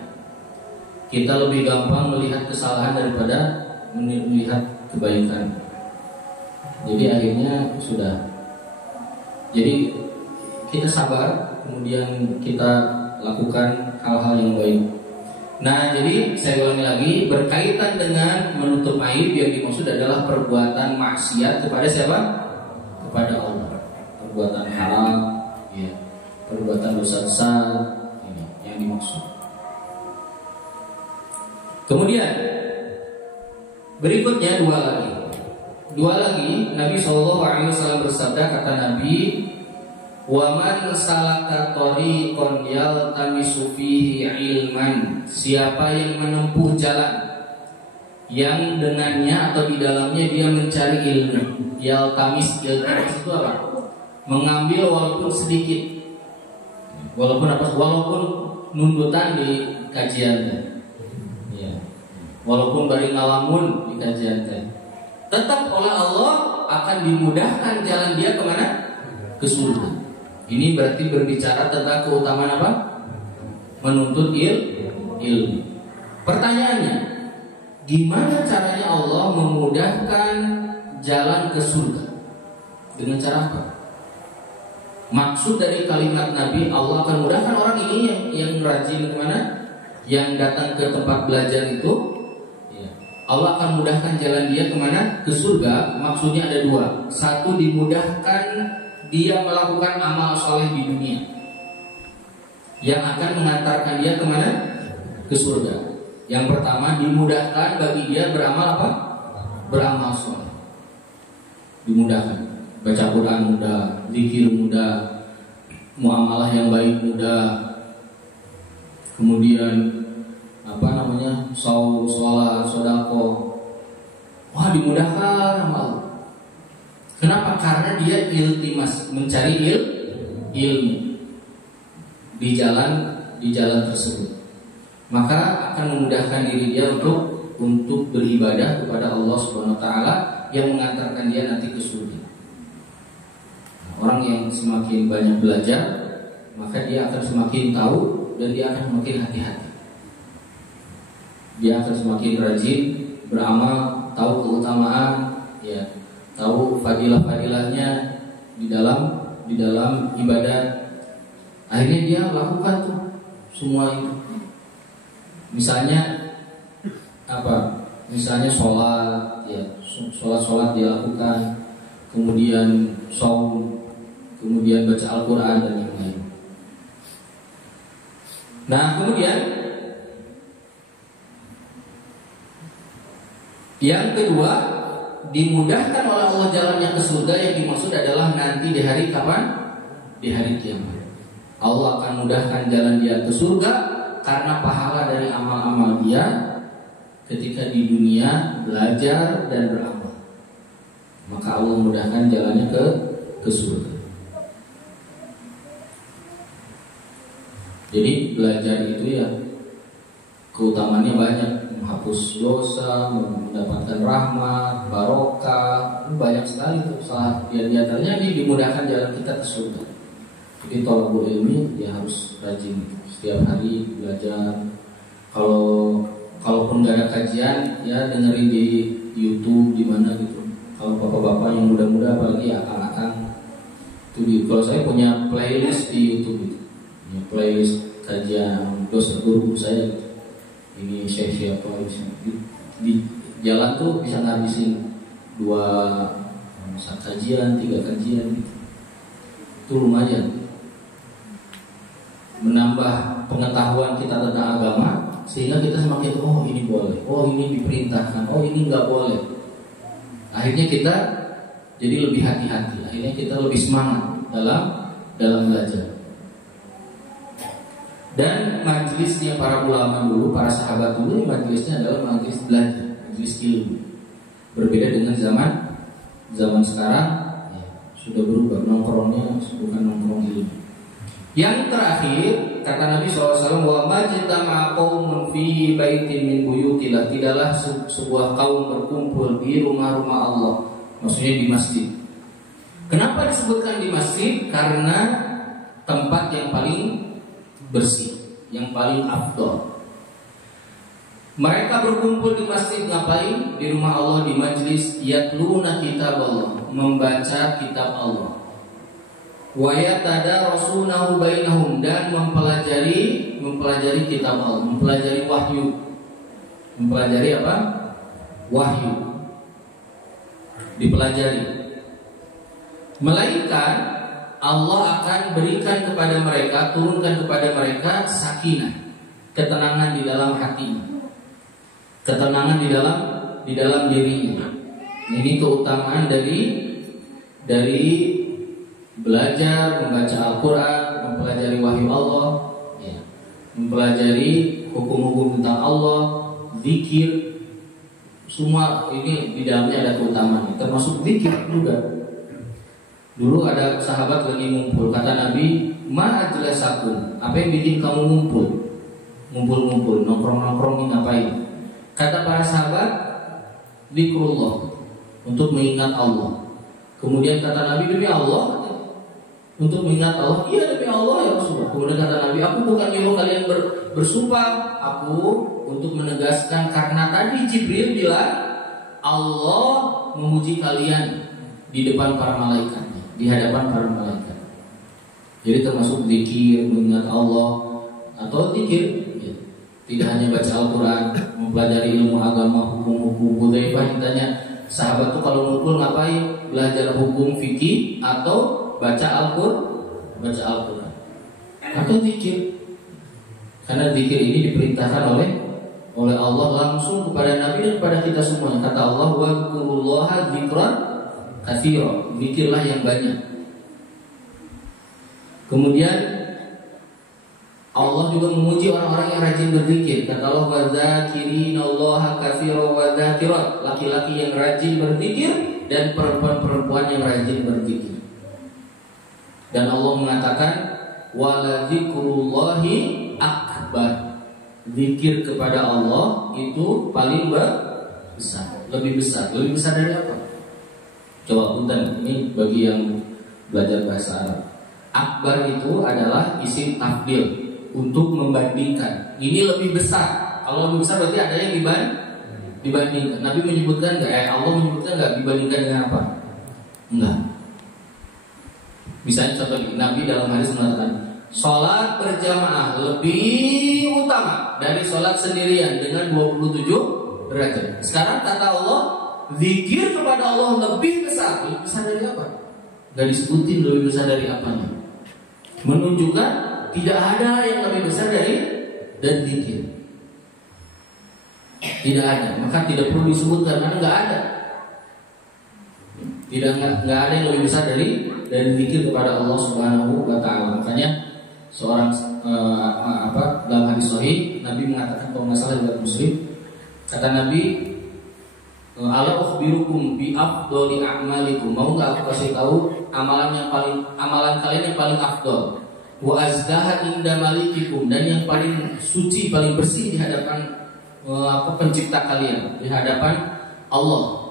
Kita lebih gampang melihat kesalahan daripada melihat kebaikan. Jadi akhirnya sudah. Jadi kita sabar, kemudian kita lakukan hal-hal yang baik. Nah, jadi saya ulangi lagi, berkaitan dengan menutup aib yang dimaksud adalah perbuatan maksiat kepada siapa? Kepada Allah. Perbuatan haram, ya, perbuatan dosa besar, ini yang dimaksud. Kemudian berikutnya dua lagi Nabi SAW bersabda, kata Nabi, wa man salaka tariqan yaltamisu fihi ilman, siapa yang menempuh jalan yang dengannya atau di dalamnya dia mencari ilmu. Yaltamis itu apa? Mengambil walaupun sedikit, walaupun nundutan di kajian, ya, walaupun bari ngalamun di kajian, tetap oleh Allah akan dimudahkan jalan dia kemana? Ke surga. Ini berarti berbicara tentang keutamaan apa? Menuntut ilmu. Pertanyaannya, gimana caranya Allah memudahkan jalan ke surga? Dengan cara apa? Maksud dari kalimat Nabi, Allah akan mudahkan orang ini yang rajin kemana? Yang datang ke tempat belajar itu, ya, Allah akan mudahkan jalan dia kemana? Ke surga. Maksudnya ada dua. Satu, dimudahkan dia melakukan amal soleh di dunia yang akan mengantarkan dia kemana? Ke surga. Yang pertama, dimudahkan bagi dia beramal apa? Beramal soleh. Dimudahkan. Baca Quran mudah, zikir mudah, muamalah yang baik mudah. Kemudian saum, sholat, sedekah. Wah, dimudahkan amal. Kenapa? Karena dia iltimas, mencari ilmu di jalan tersebut. Maka akan memudahkan diri dia untuk beribadah kepada Allah Subhanahu wa taala yang mengantarkan dia nanti ke surga. Orang yang semakin banyak belajar, maka dia akan semakin tahu dan dia akan semakin hati-hati. Dia akan semakin rajin beramal, tahu keutamaan, ya, tahu fadilah-fadilahnya di dalam ibadah. Akhirnya dia lakukan tuh semua itu. Misalnya apa? Misalnya sholat, ya, sholat dia lakukan, kemudian saum, kemudian baca Al-Quran dan yang lain. Nah, kemudian yang kedua, dimudahkan oleh Allah jalannya ke surga. Yang dimaksud adalah nanti di hari kapan? Di hari kiamat. Allah akan mudahkan jalan dia ke surga karena pahala dari amal-amal dia ketika di dunia belajar dan beramal. Maka Allah mudahkan jalannya ke surga. Jadi belajar itu ya keutamaannya banyak, menghapus dosa, mendapatkan rahmat, barokah, banyak sekali tuh. Salah di antaranya ini dimudahkan jalan kita ke surga. Jadi thalabul ilmi ya harus rajin setiap hari belajar. Kalaupun gak ada kajian ya dengerin di YouTube di mana gitu. Kalau bapak-bapak yang muda-muda apalagi akang-akang itu kalau saya punya playlist di YouTube gitu. Ya, playlist kajian dosen guru saya gitu. Ini siapa di jalan tuh bisa ngabisin 2 kajian, 3 kajian gitu. Itu lumayan menambah pengetahuan kita tentang agama, sehingga kita semakin oh ini boleh, oh ini diperintahkan, oh ini nggak boleh. Akhirnya kita jadi lebih hati-hati, akhirnya kita lebih semangat dalam belajar. Dan majelisnya para ulama dulu, para sahabat dulu, majelisnya adalah majelis belajar, majelis ilmu. Berbeda dengan Zaman sekarang ya, sudah berubah, nongkrongnya bukan nongkrong ilmu. Yang terakhir kata Nabi SAW, wa majtama'a qaumun fi baitin min buyutillah, tidaklah sebuah kaum berkumpul di rumah-rumah Allah, maksudnya di masjid. Kenapa disebutkan di masjid? Karena tempat yang paling bersih, yang paling afdal. Mereka berkumpul di masjid ngapain? Di rumah Allah, di majlis yatluna kitab Allah, membaca kitab Allah. Wa yatadarasunahu bainahum, dan mempelajari kitab Allah, mempelajari wahyu. Mempelajari apa? Wahyu. Dipelajari. Melainkan Allah akan berikan kepada mereka, turunkan kepada mereka sakinah, ketenangan di dalam hatinya, ketenangan di dalam dirinya. Ini keutamaan dari belajar membaca Al-Quran, mempelajari wahyu Allah, ya, mempelajari hukum-hukum tentang Allah, zikir, semua ini di dalamnya ada keutamaan, termasuk zikir juga. Dulu ada sahabat lagi ngumpul, kata Nabi, ma ajlasakum, apa yang bikin kamu ngumpul, nongkrong-nongkrong, ngapain? Kata para sahabat, zikrullah, untuk mengingat Allah. Kemudian kata Nabi, demi Allah, untuk mengingat Allah. Iya, demi Allah ya Rasulullah. Kemudian kata Nabi, aku bukan nyuruh kalian bersumpah, aku untuk menegaskan, karena tadi Jibril bilang Allah memuji kalian di depan para malaikat, di hadapan para malaikat. Jadi termasuk zikir, mengingat Allah, atau zikir ya, tidak hanya baca Al-Quran, mempelajari ilmu agama, hukum-hukum. Hudzaifah ditanya, sahabat tuh kalau ngumpul ngapain? Belajar hukum fikih atau baca Al-Quran atau zikir? Karena zikir ini diperintahkan oleh Allah langsung kepada Nabi dan kepada kita semuanya. Kata Allah, wa dzkurullaha dzikran katsira, zikirlah yang banyak. Kemudian Allah juga memuji orang-orang yang rajin berzikir. Kata Allah, wa dzakirinallaha katsira wa dzakirat, laki-laki yang rajin berzikir dan perempuan-perempuan yang rajin berzikir. Dan Allah mengatakan, wala dzikrullahi akbar, zikir kepada Allah itu paling besar, lebih besar dari apa? Coba punten, ini bagi yang belajar bahasa Arab. Akbar itu adalah isim tafdil, untuk membandingkan. Ini lebih besar. Kalau lebih besar berarti ada yang dibandingkan. Nabi menyebutkan nggak? Allah menyebutkan nggak dibandingkan dengan apa? Enggak. Misalnya contoh Nabi dalam hadis mengatakan, sholat berjamaah lebih utama dari sholat sendirian dengan 27 derajat. Sekarang kata Allah, zikir kepada Allah lebih besar. Lebih besar dari apa? Gak disebutin lebih besar dari apanya. Menunjukkan tidak ada yang lebih besar dari zikir. Tidak ada, maka tidak perlu disebutkan karena nggak ada. Nggak ada yang lebih besar dari zikir kepada Allah Subhanahu wa Ta'ala. Makanya seorang dalam hadis sahih Nabi mengatakan, kalau nggak salah riwayat Muslim, kata Nabi, ala ukhbirukum bi afdhali a'malikum, mau nggak aku kasih tahu amalan kalian yang paling afdal, wa azdaha inda malikikum, dan yang paling suci, paling bersih di hadapan pencipta kalian, di hadapan Allah,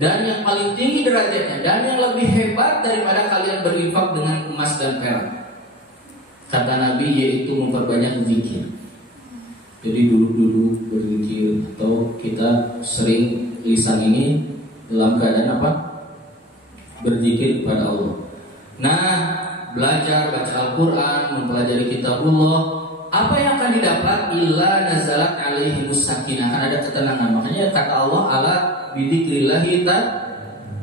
dan yang paling tinggi derajatnya, dan yang lebih hebat daripada kalian berinfak dengan emas dan perak. Kata Nabi, yaitu memperbanyak zikir. Jadi dulu berzikir, atau kita sering lisan ini dalam keadaan apa? Berzikir kepada Allah. Nah, belajar baca Al-Quran, mempelajari kitabullah, apa yang akan didapat? Illa nazalat alaihimus sakinah, akan ada ketenangan. Makanya kata Allah, ala bidzikrillahi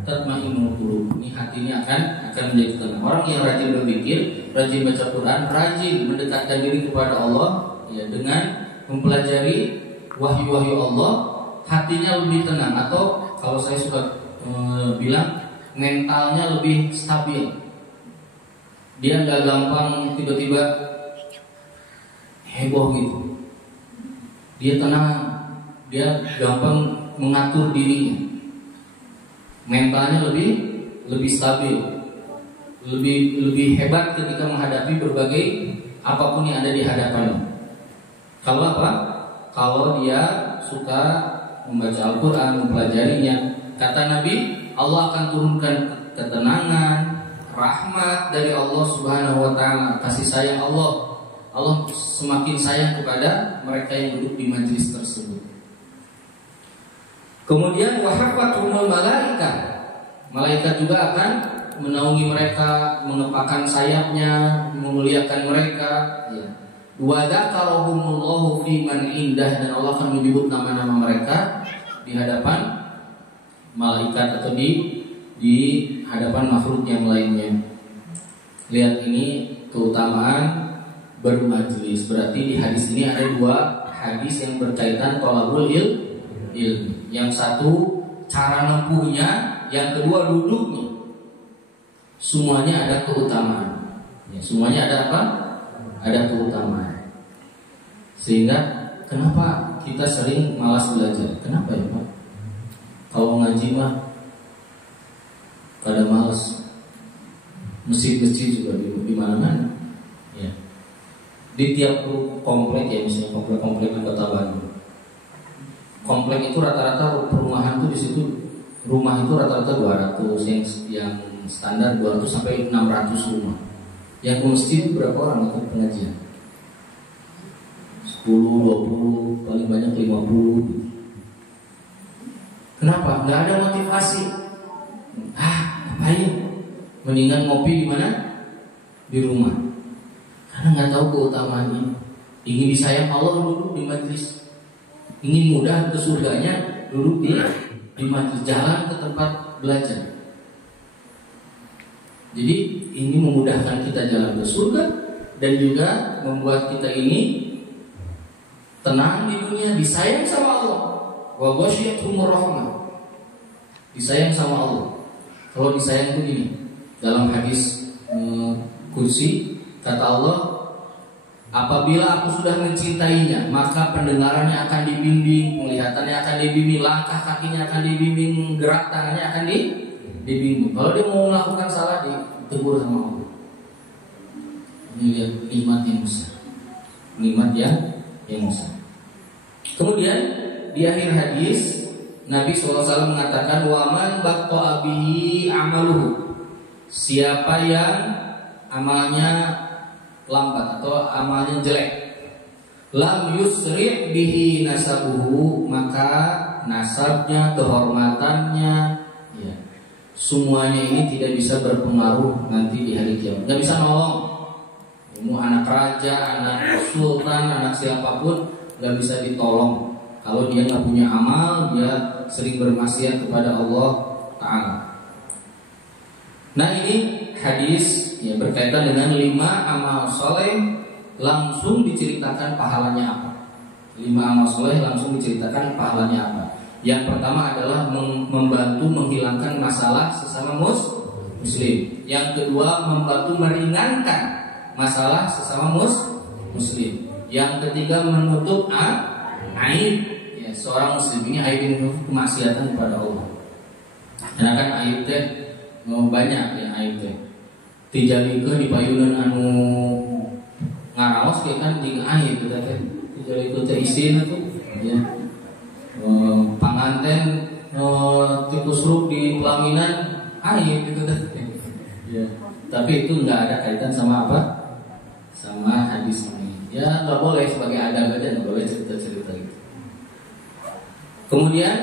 tatma'innul qulub. Ini hatinya akan menjadi tenang. Orang yang rajin berzikir, rajin baca Quran, rajin mendekatkan diri kepada Allah, ya, dengan mempelajari wahyu-wahyu Allah, hatinya lebih tenang. Atau kalau saya suka bilang, mentalnya lebih stabil. Dia nggak gampang tiba-tiba heboh gitu. Dia tenang, dia gampang mengatur dirinya. mentalnya lebih stabil, lebih hebat ketika menghadapi berbagai apapun yang ada di hadapannya. Kalau apa? Kalau dia suka membaca Al-Quran, mempelajarinya, kata Nabi, Allah akan turunkan ketenangan, rahmat dari Allah Subhanahu wa Ta'ala, kasih sayang Allah. Allah semakin sayang kepada mereka yang duduk di majelis tersebut. Kemudian wahafathumul malaikat, malaikat juga akan menaungi mereka, mengepakkan sayapnya, memuliakan mereka. Ya. Wa dzakarahumullahu fi man indah, dan Allah akan menyebut nama-nama mereka di hadapan malaikat atau di hadapan makhluk yang lainnya. Lihat ini keutamaan bermajlis. Berarti di hadis ini ada dua hadis yang berkaitan thalabul ilmi. Yang satu cara nempuhnya, yang kedua duduknya. Semuanya ada keutamaan. Ya, semuanya ada apa? Ada keutamaan. Sehingga kenapa kita sering malas belajar? Kenapa ya Pak? Kalau ngaji mah pada malas. Masjid-masjid juga di mana-mana. Ya. Di tiap komplek ya, misalnya komplek-komplek di Kota Bandung. Komplek itu rata-rata perumahan tuh di situ, rumah itu rata-rata 200, yang standar 200 sampai 600 rumah. Yang ke masjid berapa orang ikut pengajian? 10, 20, paling banyak 50. Kenapa? Nggak ada motivasi. Ngapain? Mendingan ngopi di mana? Di rumah. Karena nggak tahu keutamaan ini. Ingin disayang Allah, duduk di majelis. Ingin mudah ke surganya, duduk di majelis. Jalan ke tempat belajar. Jadi ini memudahkan kita jalan ke surga, dan juga membuat kita ini tenang di dunia, disayang sama Allah. Wa ghasyiyatuhumur rahmah, disayang sama Allah. Kalau disayang itu gini, dalam hadis kursi kata Allah, apabila aku sudah mencintainya, maka pendengarannya akan dibimbing, penglihatannya akan dibimbing, langkah kakinya akan dibimbing, gerak tangannya akan dibimbing. Kalau dia mau melakukan salah, ditegur sama Allah. Ini lihat nikmat yang besar, nikmat yang besar. Kemudian di akhir hadis Nabi SAW mengatakan, waman batta'a bihi amaluhu, siapa yang amalnya lambat atau amalnya jelek, lam yusri' bihi nasabuhu, maka nasabnya, kehormatannya, ya, semuanya ini tidak bisa berpengaruh nanti di hari kiamat. Nggak bisa nolong. Mau anak raja, anak sultan, anak siapapun nggak bisa ditolong kalau dia nggak punya amal, dia sering bermaksiat kepada Allah Ta'ala. Nah ini hadis ya berkaitan dengan 5 amal soleh, langsung diceritakan pahalanya apa. 5 amal soleh langsung diceritakan pahalanya apa. Yang pertama adalah membantu menghilangkan masalah sesama muslim. Yang kedua, membantu meringankan masalah sesama muslim. Yang ketiga, menutup aib ya, seorang muslim. Ini aib ini kemaksiatan kepada Allah. Karena kan aib teh banyak ya, aib teh tijalikeun di payunan anu ngaraos kayak kan di aib kita teh tijalikeun teh istina tuh ya. Panganten tikusruk di pelaminan aib gitu teh. Ya. Tapi itu nggak ada kaitan sama apa? Sama hadis ini. Ya nggak boleh sebagai adab aja, nggak boleh cerita-cerita gitu. Kemudian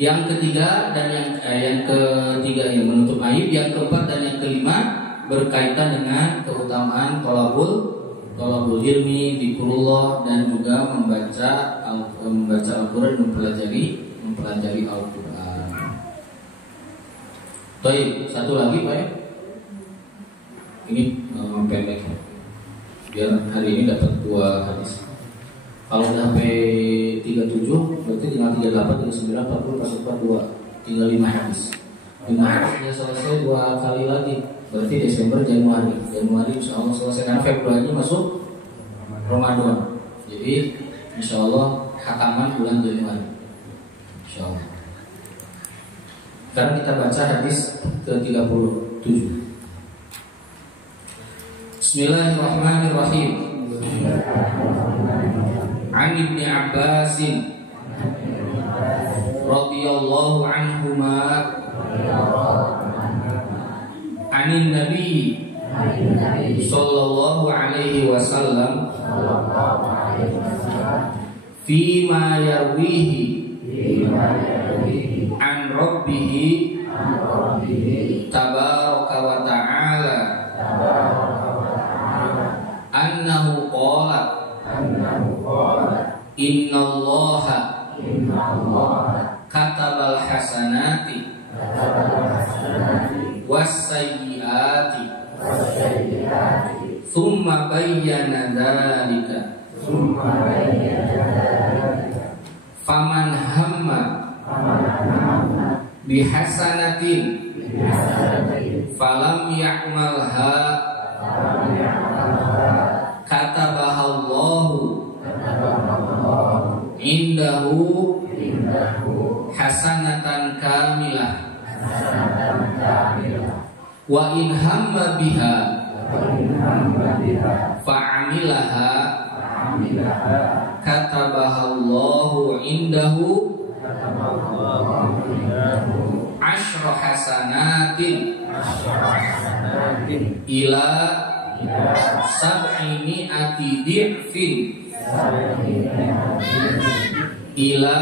yang ketiga dan yang ketiga yang menutup aib, yang keempat dan yang kelima berkaitan dengan keutamaan thalabul ilmi, dzikrullah, dan juga membaca Al-Qur'an, mempelajari Al-Qur'an. Baik, satu lagi Pak ya. Ini pendek biar hari ini dapat 2 hadis. Kalau udah sampai 37 berarti tinggal 38, 39, 40, 42, tinggal 5 hadis. 5 hadisnya selesai 2 kali lagi. Berarti Desember, Januari insya Allah selesai. Karena Februari masuk Ramadan. Jadi insya Allah khataman bulan Januari, insya Allah. Sekarang kita baca hadis ke-37. Bismillahirrahmanirrahim. An Ibnu Abbas radhiyallahu anhuma anin Nabi sallallahu alaihi wasallam fima yarwihi an rabbihi tabaraka wa ta'ala annahu qala innallaha katabal hasanati wassayyiati thumma bayyana dzalika faman hamma bihasanatin falam ya'malha katabahallahu indahu hasanatan kamilah wa in hamma biha fa'amilaha katabahallahu indahu asyra hasanatin ila sab'i mi'ati di'fin ila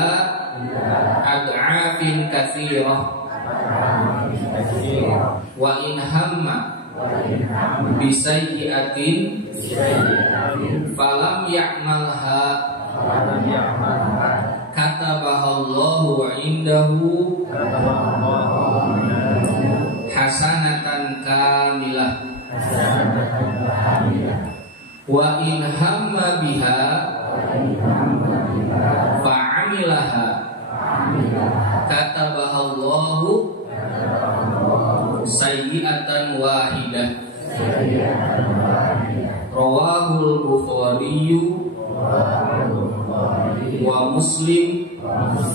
ad'afin katsirah wa in hamma bisayyi'atin falam ya'malha katabahallahu indahu hasanatan kamilah wa in hamma biha fa'amilaha katabahallahu sayyi'atan wahidah. Rawahul Bukhari wa Muslim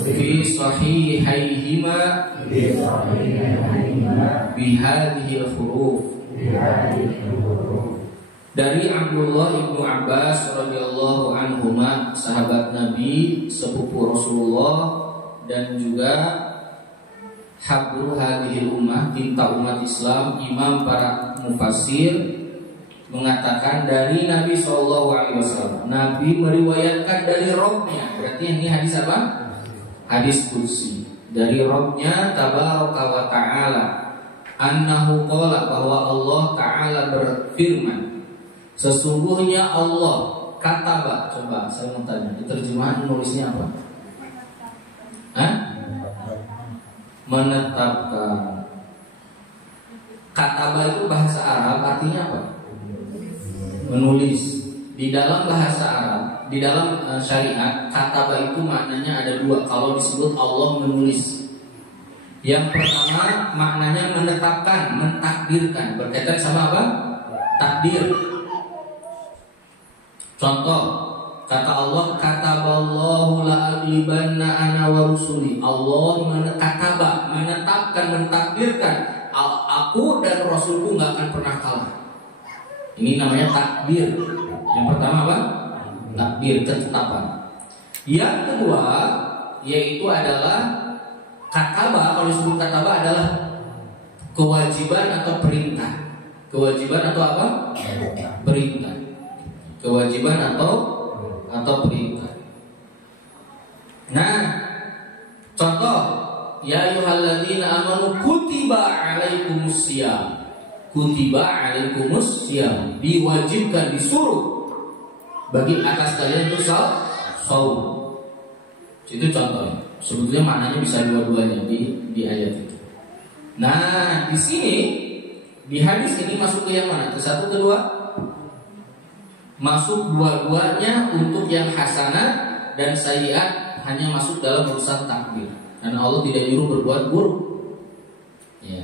fi sahihaihima bihadhil huruf. Dari Abdullah ibnu Abbas radhiyallahu anhuma, sahabat Nabi, sepupu Rasulullah, dan juga habru hadhil ummah, tinta umat Islam, imam para mufassir, mengatakan dari Nabi SAW. Nabi meriwayatkan dari Rabb-Nya. Berarti ini hadis apa? Hadis kursi dari Rabb-Nya tabaraka wa ta'ala, annahu qala, bahwa Allah Ta'ala berfirman, sesungguhnya Allah kataba. Coba saya mau tanya, di terjemahan nulisnya apa? Hah? Menetapkan. Kataba itu bahasa Arab artinya apa? Menulis. Di dalam bahasa Arab, di dalam syariat, kataba itu maknanya ada dua kalau disebut Allah menulis. Yang pertama maknanya menetapkan, mentakdirkan, berkaitan sama apa? Takdir. Contoh, kata Allah, kataballahu la'aglibanna ana wa rusuli. Allah menetapkan, mentakdirkan, aku dan Rasulku gak akan pernah kalah. Ini namanya takdir. Yang pertama apa? Takdir, ketetapan. Yang kedua, yaitu adalah kataba. Kalau disebut kataba adalah kewajiban atau perintah. Kewajiban atau apa? Perintah. Kewajiban atau perintah. Nah, contoh, ya ayyuhalladzina amanu kutiba alaikumusiyam. Kutiba alaikumusiyam, diwajibkan, disuruh bagi atas kalian itu shaum. Itu contohnya. Sebetulnya maknanya bisa dua-duanya di ayat itu. Nah, di sini di hadis ini masuk ke yang mana? Ke satu, kedua? Masuk dua-duanya untuk yang hasanah dan sayyiat, hanya masuk dalam urusan takdir. Karena Allah tidak nyuruh berbuat buruk. Ya.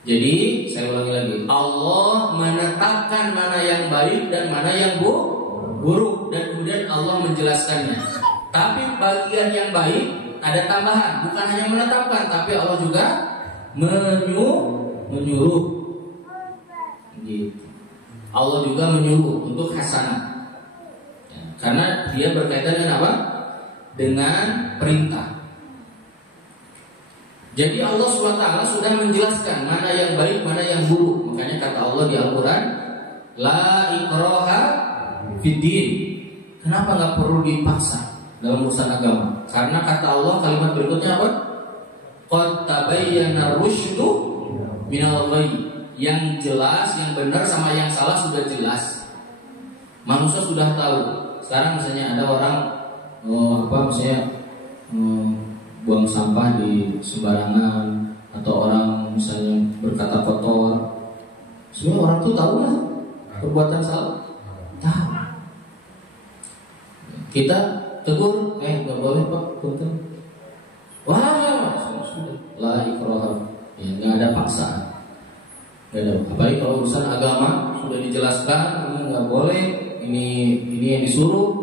Jadi saya ulangi lagi, Allah menetapkan mana yang baik dan mana yang buruk, dan kemudian Allah menjelaskannya. Tapi bagian yang baik ada tambahan, bukan hanya menetapkan, tapi Allah juga menyuruh. Gitu. Allah juga menyuruh untuk hasanah. Ya, karena dia berkaitan dengan apa? Dengan perintah. Jadi Allah SWT sudah menjelaskan mana yang baik, mana yang buruk. Makanya kata Allah di Al-Quran, la ikraha fiddin. Kenapa nggak perlu dipaksa dalam urusan agama? Karena kata Allah kalimat berikutnya apa? Qad tabayyana rusydu minal ghayy. Yang jelas, yang benar sama yang salah sudah jelas. Manusia sudah tahu. Sekarang misalnya ada orang buang sampah di sembarangan, atau orang misalnya berkata kotor. Sebenarnya orang tuh tahu lah perbuatan salah. Tahu. Kita tegur, nggak boleh Pak, punten. Wah, sudah. La ikraha. Ya, nggak ada paksaan. Nggak ada. Apalagi kalau urusan agama sudah dijelaskan, ini nggak boleh, ini yang disuruh.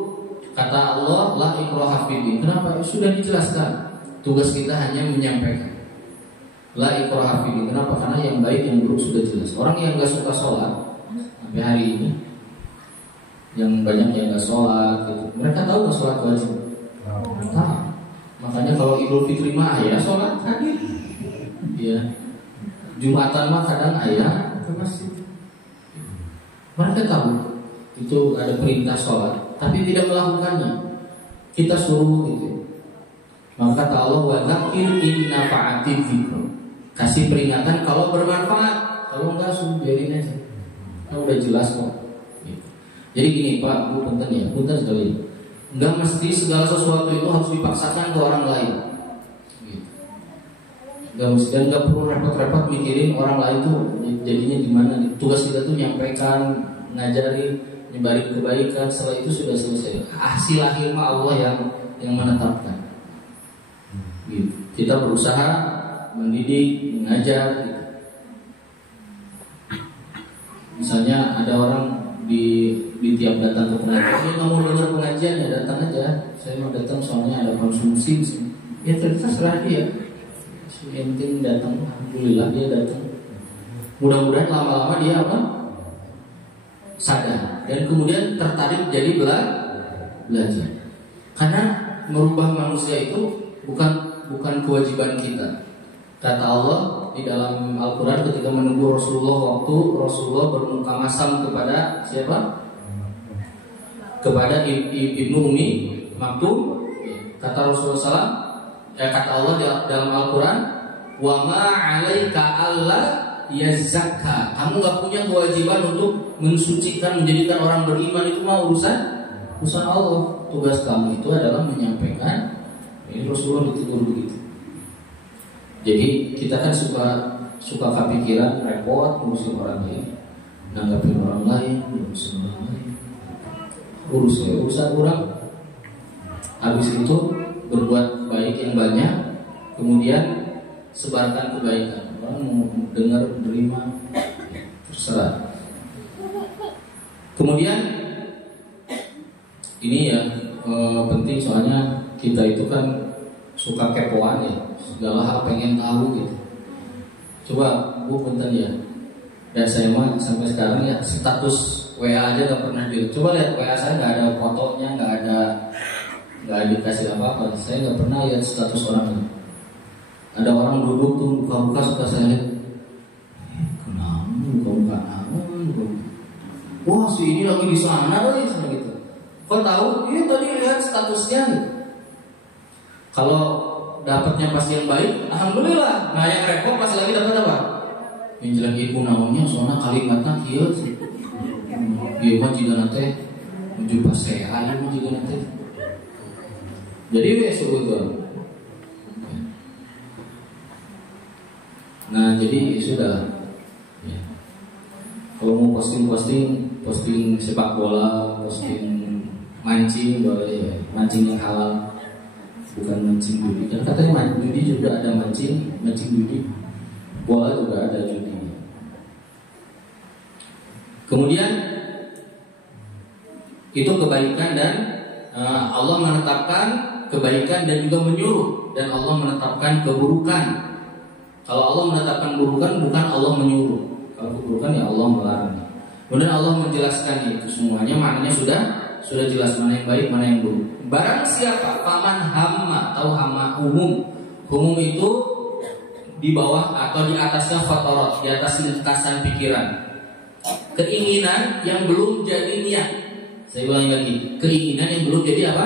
Kata Allah, la ikraha fiddin. Kenapa? Sudah dijelaskan. Tugas kita hanya menyampaikan. La ikraha fiddin. Kenapa? Karena yang baik yang buruk sudah jelas. Orang yang nggak suka sholat sampai hari ini, yang banyak yang nggak sholat, gitu. Mereka tahu nggak sholat wajib? Tahu. Makanya kalau Idul Fitri mah ya sholat hadir. Ya. Jumatan mah kadang ayah ke masjid. Mereka tahu itu ada perintah sholat, tapi tidak melakukannya. Kita suruh gitu. Maka kata Allah, wa dzakir in nafa'ati dzikr. Kasih peringatan kalau bermanfaat. Kalau enggak suruh biarin aja. Kan udah jelas kok. Gitu. Jadi gini Pak, Bu, punten ya, punten sekali. Enggak mesti segala sesuatu itu harus dipaksakan ke orang lain. Gak mesti, dan gak perlu repot-repot mikirin orang lain tuh jadinya gimana. Tugas kita tuh nyampaikan, ngajarin, nyebarin kebaikan. Setelah itu sudah selesai. Hasil akhir mah Allah yang menetapkan. Gitu. Kita berusaha mendidik, mengajar. Gitu. Misalnya ada orang di tiap datang ke pengajian, dia nggak mau dengar pengajian ya datang aja. Saya mau datang soalnya ada konsumsi. Ya terserah dia. Yang penting datang, alhamdulillah dia datang. Mudah-mudahan lama-lama dia apa? Sadar dan kemudian tertarik jadi belajar. Karena merubah manusia itu bukan kewajiban kita. Kata Allah di dalam Al-Quran ketika menunggu Rasulullah, waktu Rasulullah bermuka masam kepada siapa? Kepada Ibnu Ummi Maktum. Kata Rasulullah SAW, kata Allah dalam Al-Quran, wa ma 'alaika alla yazakka. Kamu gak punya kewajiban untuk mensucikan, menjadikan orang beriman. Itu mah urusan Allah. Tugas kamu itu adalah menyampaikan. Ini Rasulullah ditegur begitu. Jadi kita kan suka kepikiran repot ngurusin orang lain, nanggapin orang lain, ngurusin orang lain. Urusan orang. Habis itu berbuat baik yang banyak, kemudian sebarkan kebaikan. Orang mau dengar, menerima, terserah. Kemudian ini ya penting, soalnya kita itu kan suka kepoan ya, segala hal pengen tahu gitu. Coba Bu punten ya, dan saya mah sampai sekarang ya status WA aja gak pernah di. Coba lihat WA saya, nggak ada fotonya, nggak dikasih apa-apa. Saya nggak pernah lihat status orang ini. Ada orang duduk tuh buka-buka, suka saya lihat. Kenapa buka-buka aman? Wah si ini lagi di sana gitu. Kok tahu? Iya tadi lihat statusnya gitu. Kalau dapatnya pas yang baik, alhamdulillah. Nah yang repot pas lagi dapat apa? Yang lagi punaunya soalnya kalimatnya kieu sih. Ieu mah jiga nate menuju pasehan mah jiga nate. Jadi wes sebetulnya. Nah jadi sudah. Ya. Kalau mau posting sepak bola, posting mancing boleh ya, mancing yang halal, bukan mancing judi. Dan katanya judi juga ada mancing judi. Bola juga ada judi. Kemudian itu kebaikan dan Allah menetapkan kebaikan dan juga menyuruh, dan Allah menetapkan keburukan. Kalau Allah menetapkan keburukan, bukan Allah menyuruh. Kalau keburukan ya Allah melarang. Kemudian Allah menjelaskan itu semuanya, maknanya sudah jelas mana yang baik, mana yang buruk. Barang siapa paman hamma, tahu hamma umum. Umum itu di bawah atau di atasnya fatorot, di atas lintasan pikiran. Keinginan yang belum jadi niat. Saya ulangi lagi, keinginan yang belum jadi apa?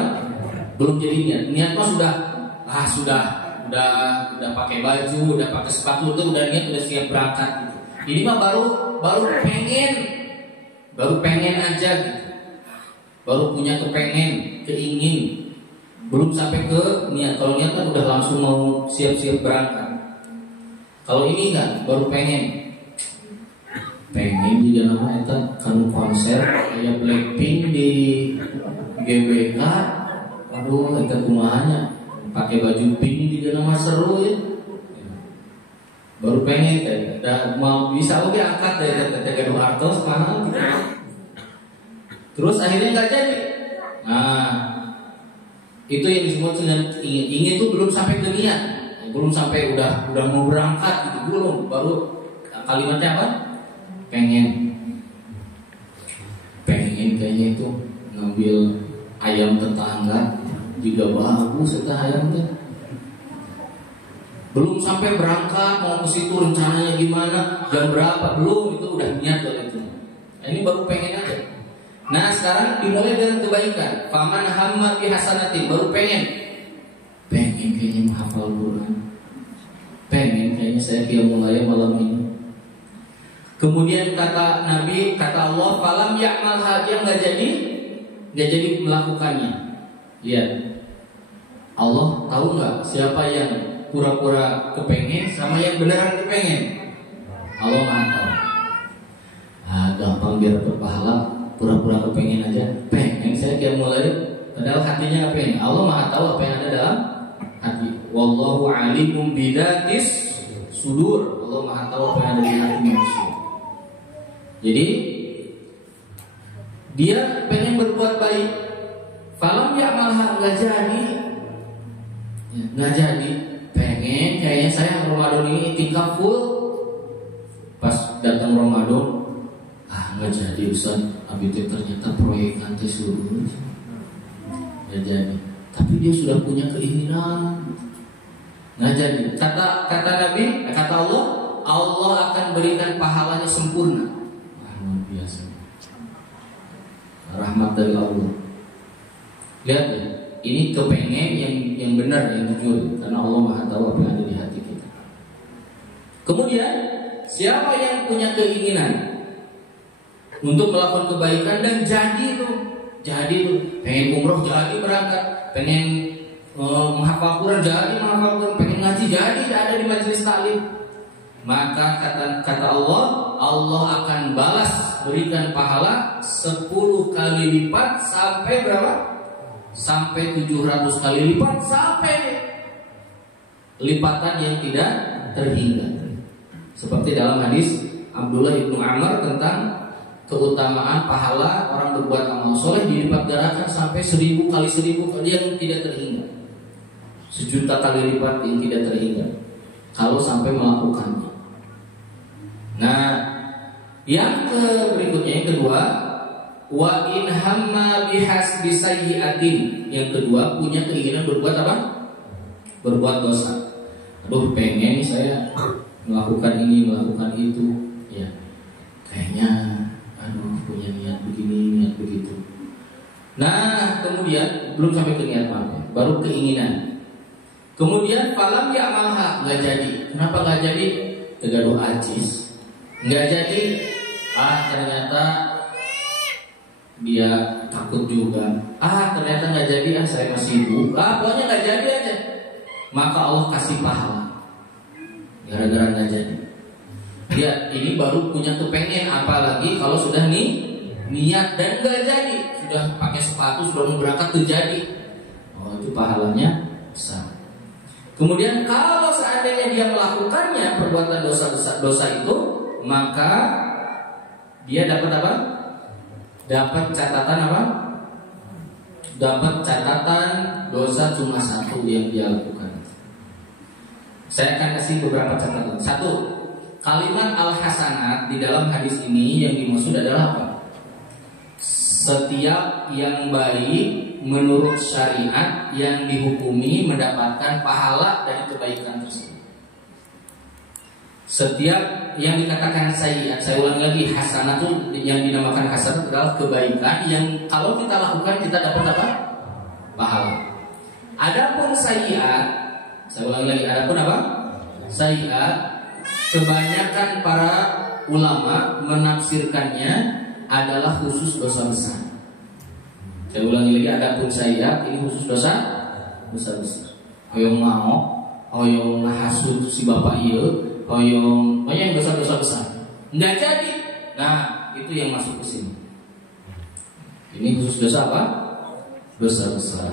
Belum jadi niat. Niat mah sudah pakai baju, udah pakai sepatu, itu udah niat, udah siap berangkat gitu. Ini mah baru pengen aja gitu. Baru punya keingin, belum sampai ke niat. Kalau niat kan udah langsung mau siap-siap berangkat. Kalau ini enggak, baru pengen juga nama itu kan konser kayak Blackpink di GBK. Aduh, itu kumanya pakai baju pink juga nama seru ya. Baru pengen dan mau bisa oke angkat dari Tegar Hartos mahal gitu. Terus akhirnya nggak jadi. Nah, itu yang disebut dengan ingin itu belum sampai ke niat, belum sampai udah mau berangkat gitu, belum. Baru kalimatnya apa? Pengen kayaknya itu ngambil ayam tetangga juga bagus itu ayamnya. Belum sampai berangkat mau ke situ rencananya gimana, jam berapa, belum, itu udah niat loh itu. Nah, ini baru pengen aja. Nah sekarang dimulai dengan kebaikan. Faman hamma bi hasanatin, baru pengen kayaknya menghafal Quran, pengen kayaknya saya mulai malam ini. Kemudian kata Nabi, kata Allah, falam ya'malha, dia nggak jadi melakukannya. Lihat, Allah tahu nggak siapa yang pura-pura kepengen sama yang beneran kepengen? Allah Maha tahu. Gampang biar berpahala, pura-pura kepengen aja. Pengen saya mulai, padahal hatinya apa ini? Allah Maha tahu apa yang ada dalam hati. Wallahu alimum bidatis sudur. Allah Maha tahu apa yang ada di hati manusia. Jadi dia pengen berbuat baik, falam ya'malha, nggak jadi, pengen kayaknya saya Ramadan ini tingkat full. Pas datang Ramadan, nggak jadi Ustaz, abis itu ternyata proyek nanti suruh nggak jadi. Tapi dia sudah punya keinginan, nggak jadi. Kata Nabi, kata Allah akan berikan pahalanya sempurna. Luar biasa, rahmat dari Allah. Lihat ya, ini kepengen yang benar, yang jujur, karena Allah Maha tahu apa yang ada di hati kita. Kemudian siapa yang punya keinginan untuk melakukan kebaikan dan jadi tuh pengen umroh jadi berangkat, pengen menghafal Quran jadi menghafal Quran, pengen ngaji jadi ada di majelis taklim, maka kata Allah akan balas, berikan pahala 10 kali lipat sampai berapa? Sampai 700 kali lipat, sampai lipatan yang tidak terhingga. Seperti dalam hadis Abdullah ibnu Amr tentang keutamaan pahala orang berbuat amal soleh dilipat gandakan sampai 1000 kali 1000 yang tidak terhingga, 1.000.000 kali lipat yang tidak terhingga kalau sampai melakukannya. Nah, yang berikutnya, yang kedua, wa in hamma bihasbi sayyi'atin. Yang kedua, punya keinginan berbuat apa? Berbuat dosa. Aduh, pengen nih saya melakukan ini, melakukan itu. Ya, kayaknya punya niat begini, niat begitu. Nah, kemudian belum sampai ke niat apa, baru keinginan. Kemudian falam ya'malha, nggak jadi. Kenapa nggak jadi? Tegaduh ajis. Nggak jadi. Ternyata dia takut juga. Ternyata nggak jadi. Saya masih sibuk. Pokoknya nggak jadi aja. Maka Allah kasih pahala gara-gara nggak jadi. Lihat, ini baru punya kepengen, apalagi kalau sudah niat dan nggak jadi, sudah pakai sepatu, sudah mau berangkat tuh jadi. Itu pahalanya besar. Kemudian kalau seandainya dia melakukannya perbuatan dosa itu, maka dia dapat apa? Dapat catatan apa? dapat catatan dosa cuma satu yang dia lakukan. Saya akan kasih beberapa catatan. Satu, kalimat al-hasanat di dalam hadis ini yang dimaksud adalah apa? Setiap yang baik menurut syariat yang dihukumi mendapatkan pahala dari kebaikan tersebut. Setiap yang dikatakan sayyi'at, saya ulangi lagi, hasanah itu yang dinamakan hasanah adalah kebaikan yang kalau kita lakukan kita dapat apa? Pahala. Adapun sayyi'at, saya ulangi lagi, adapun apa? Sayyi'at, kebanyakan para ulama menafsirkannya adalah khusus dosa besar. Saya ulangi lagi, adapun sayyi'at ini khusus dosa besar. Hoyong mau, hoyong hasud si bapak ieu, hoyong dosa-dosa besar. Nggak jadi. Nah, itu yang masuk ke sini. Ini khusus dosa apa? Dosa besar.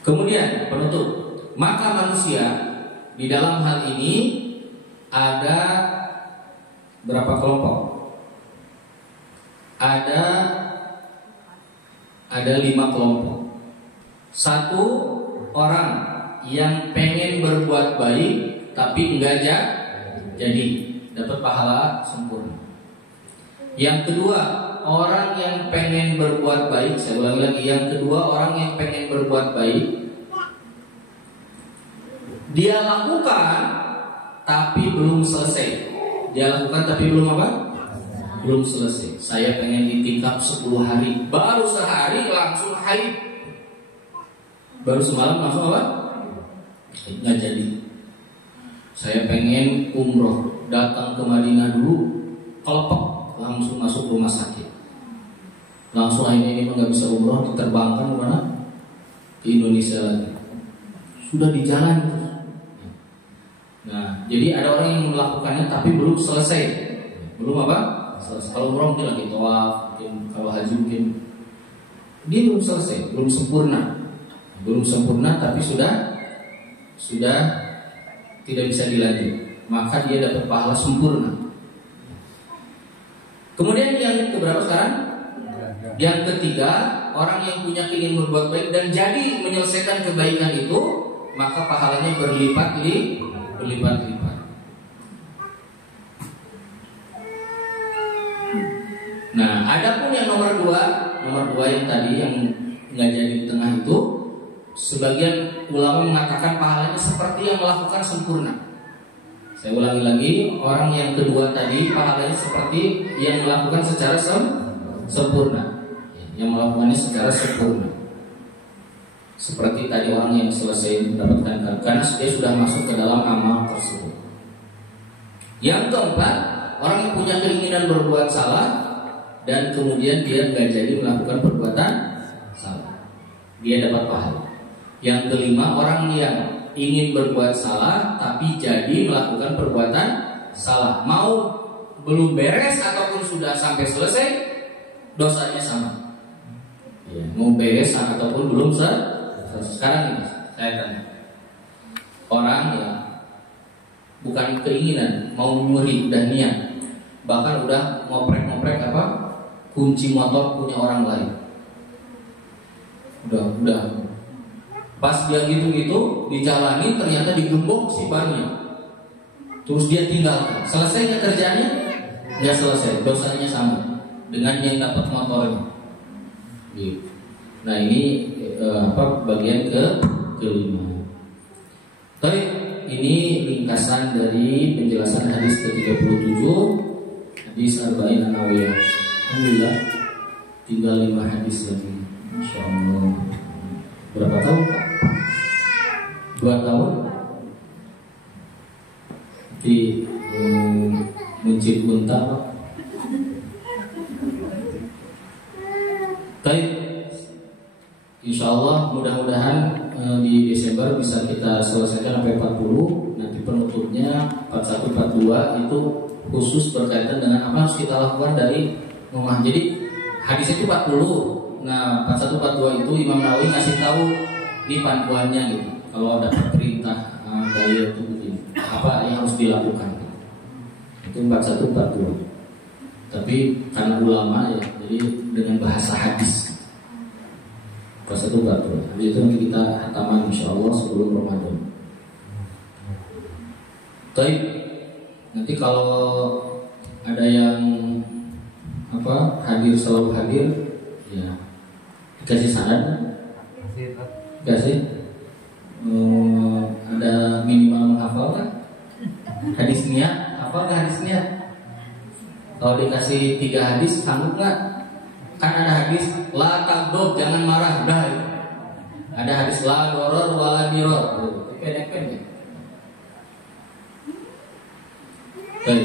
Kemudian penutup, maka manusia di dalam hal ini ada berapa kelompok? Ada 5 kelompok. Satu, orang yang pengen berbuat baik tapi enggak jadi, dapat pahala sempurna. Yang kedua, orang yang pengen berbuat baik, saya ulangi lagi, yang kedua orang yang pengen berbuat baik, dia lakukan tapi belum selesai. Dia lakukan tapi belum apa? Belum selesai. Saya pengen ditingkap 10 hari, baru sehari langsung haid. Baru semalam langsung apa? Nggak jadi. Saya pengen umroh, datang ke Madinah dulu, kelepek, langsung masuk rumah sakit. Langsung ini nggak bisa umroh, diterbangkan kemana? Ke Indonesia lagi. Sudah di jalan. Nah, jadi ada orang yang melakukannya tapi belum selesai. Belum apa? Selesai. Kalau umroh mungkin lagi tawaf, mungkin kalau haji mungkin dia belum selesai, belum sempurna. Belum sempurna tapi sudah tidak bisa dilanjut, maka dia dapat pahala sempurna. Kemudian yang keberapa sekarang? Yang ketiga, orang yang punya keinginan berbuat baik dan jadi menyelesaikan kebaikan itu, maka pahalanya berlipat-lipat. Nah, adapun yang nomor dua yang tadi yang nggak jadi di tengah itu, sebagian ulama mengatakan pahalanya seperti yang melakukan sempurna. Saya ulangi lagi, orang yang kedua tadi pahalanya seperti yang melakukan secara sempurna, yang melakukannya secara sempurna. Seperti tadi orang yang selesai mendapatkan karena dia sudah masuk ke dalam amal tersebut. Yang keempat, orang yang punya keinginan berbuat salah dan kemudian dia nggak jadi melakukan perbuatan salah, dia dapat pahala. Yang kelima, orang yang ingin berbuat salah tapi jadi melakukan perbuatan salah, mau belum beres ataupun sudah sampai selesai, dosanya sama. Ya, mau beres ataupun belum selesai. Sekarang ini saya tanya, orang ya bukan keinginan mau nyuri dan niat, bahkan udah ngoprek apa kunci motor punya orang lain, udah pas dia gitu dijalani ternyata digembok si bannya, terus dia tinggalkan. Selesai nggak kerjanya? Nggak selesai, dosanya sama dengan yang dapat motornya. Gitu. Nah ini bagian kelima. Baik, ini ringkasan dari penjelasan hadis ke-37, hadis Arba'in An-Nawawiyah. Alhamdulillah, tinggal 5 hadis lagi. Masya Allah. Berapa tahun? 2 tahun. Di mencit unta. Baik, insya Allah mudah-mudahan di Desember bisa kita selesaikan sampai 40. Nanti penutupnya 41-42 itu khusus berkaitan dengan apa harus kita lakukan dari rumah. Jadi hadisnya itu 40. Nah 41-42 itu Imam Nawawi kasih tahu ini panduannya gitu. Kalau ada perintah dari itu begini, apa yang harus dilakukan. Itu 41-42. Tapi karena ulama ya, jadi dengan bahasa hadis. Puasa itu batul. Jadi itu nanti kita hataman insya Allah sebelum Ramadan. Tapi nanti kalau ada yang hadir selalu hadir, ya dikasih saran, dikasih ada minimal menghafal kan? Hadisnya, hafal nggak hadisnya? Kalau dikasih 3 hadis, sanggup nggak? Kan ada hadis la tagdob, jangan marah, udah. Ada hadis la doror wala diror, pendek-pendek. Baik,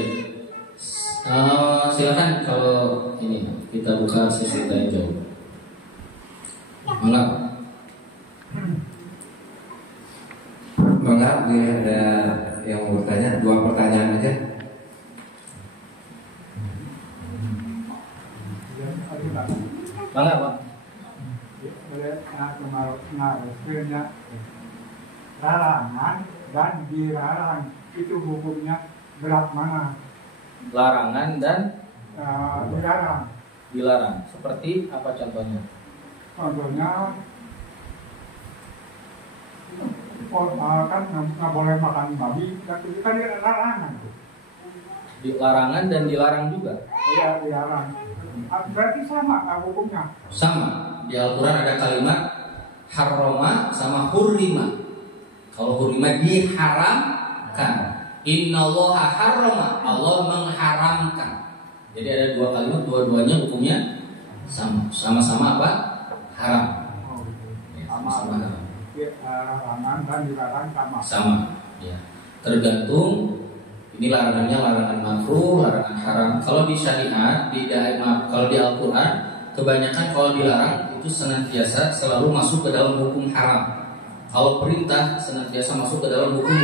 silakan kalau ini kita buka sesi tanya jawab. Mangga, ini ada yang mau bertanya, 2 pertanyaan aja. Mangga, Pak. Larangan dan dilarang itu hukumnya berat mana? Larangan dan dilarang. Seperti apa contohnya? Contohnya kan nggak boleh makan babi, tapi kan larangan. Larangan dan dilarang juga. Iya, dilarang. Berarti sama hukumnya. Sama. Di Al-Quran ada kalimat harroma sama hurrima. Kalau hurrima diharamkan. Innallaha harroma, Allah mengharamkan. Jadi ada 2 kalimat, dua-duanya hukumnya sama. Sama-sama apa? Haram. Sama-sama haram. Larangan dan dilarang sama. Sama. Ya. Tergantung ini larangannya larangan makruh, larangan haram. Kalau di syariat, kalau di Al-Quran, kebanyakan kalau dilarang itu senantiasa selalu masuk ke dalam hukum haram. Kalau perintah senantiasa masuk ke dalam hukum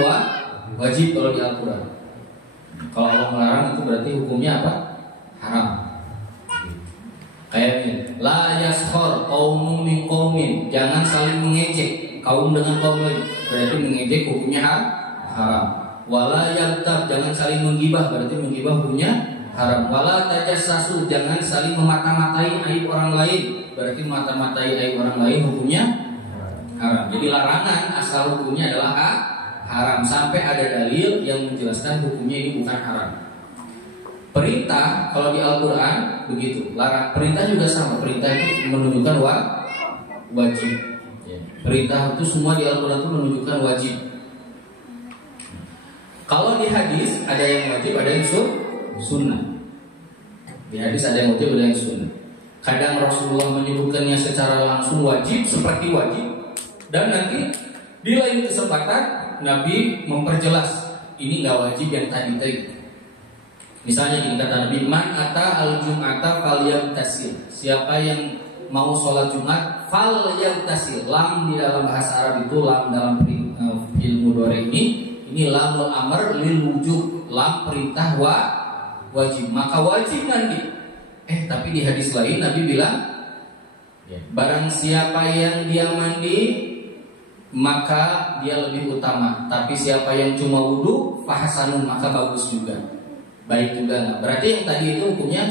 wajib kalau di Al-Quran. Kalau Allah melarang itu berarti hukumnya apa? Haram. Kayak ini, la yaskhor qaumun min qaumin, jangan saling mengejek kaum dengan kaum lain, berarti mengejek hukumnya haram. Wala yagtab, jangan saling menggibah, berarti menggibah hukumnya haram. Wala tajassasu, jangan saling memata-matai aib orang lain, berarti mata-matai aib orang lain hukumnya haram. Jadi larangan asal hukumnya adalah haram sampai ada dalil yang menjelaskan hukumnya ini bukan haram. Perintah kalau di Al-Quran begitu, perintah juga sama. Perintah itu menunjukkan wajib. Perintah itu semua di Al-Quran itu menunjukkan wajib. Kalau di hadis ada yang wajib, ada yang sunnah. Di hadis ada yang wajib, ada yang sunnah. Kadang Rasulullah menyebutkannya secara langsung wajib, seperti wajib. Dan nanti di lain kesempatan Nabi memperjelas ini nggak wajib yang tadi. Misalnya gini kata Nabi, man ata al-jum'ata falyagtasil. Siapa yang mau sholat Jumat falyagtasil. Lam di dalam bahasa Arab itu lam dalam fi'il mudhari ini lamul amr lil wujub, lam perintah wajib. Maka wajib nanti. Tapi di hadis lain Nabi bilang, barang siapa yang dia mandi maka dia lebih utama. Tapi siapa yang cuma wudu fahasanun, maka bagus juga, baik juga. Berarti yang tadi itu hukumnya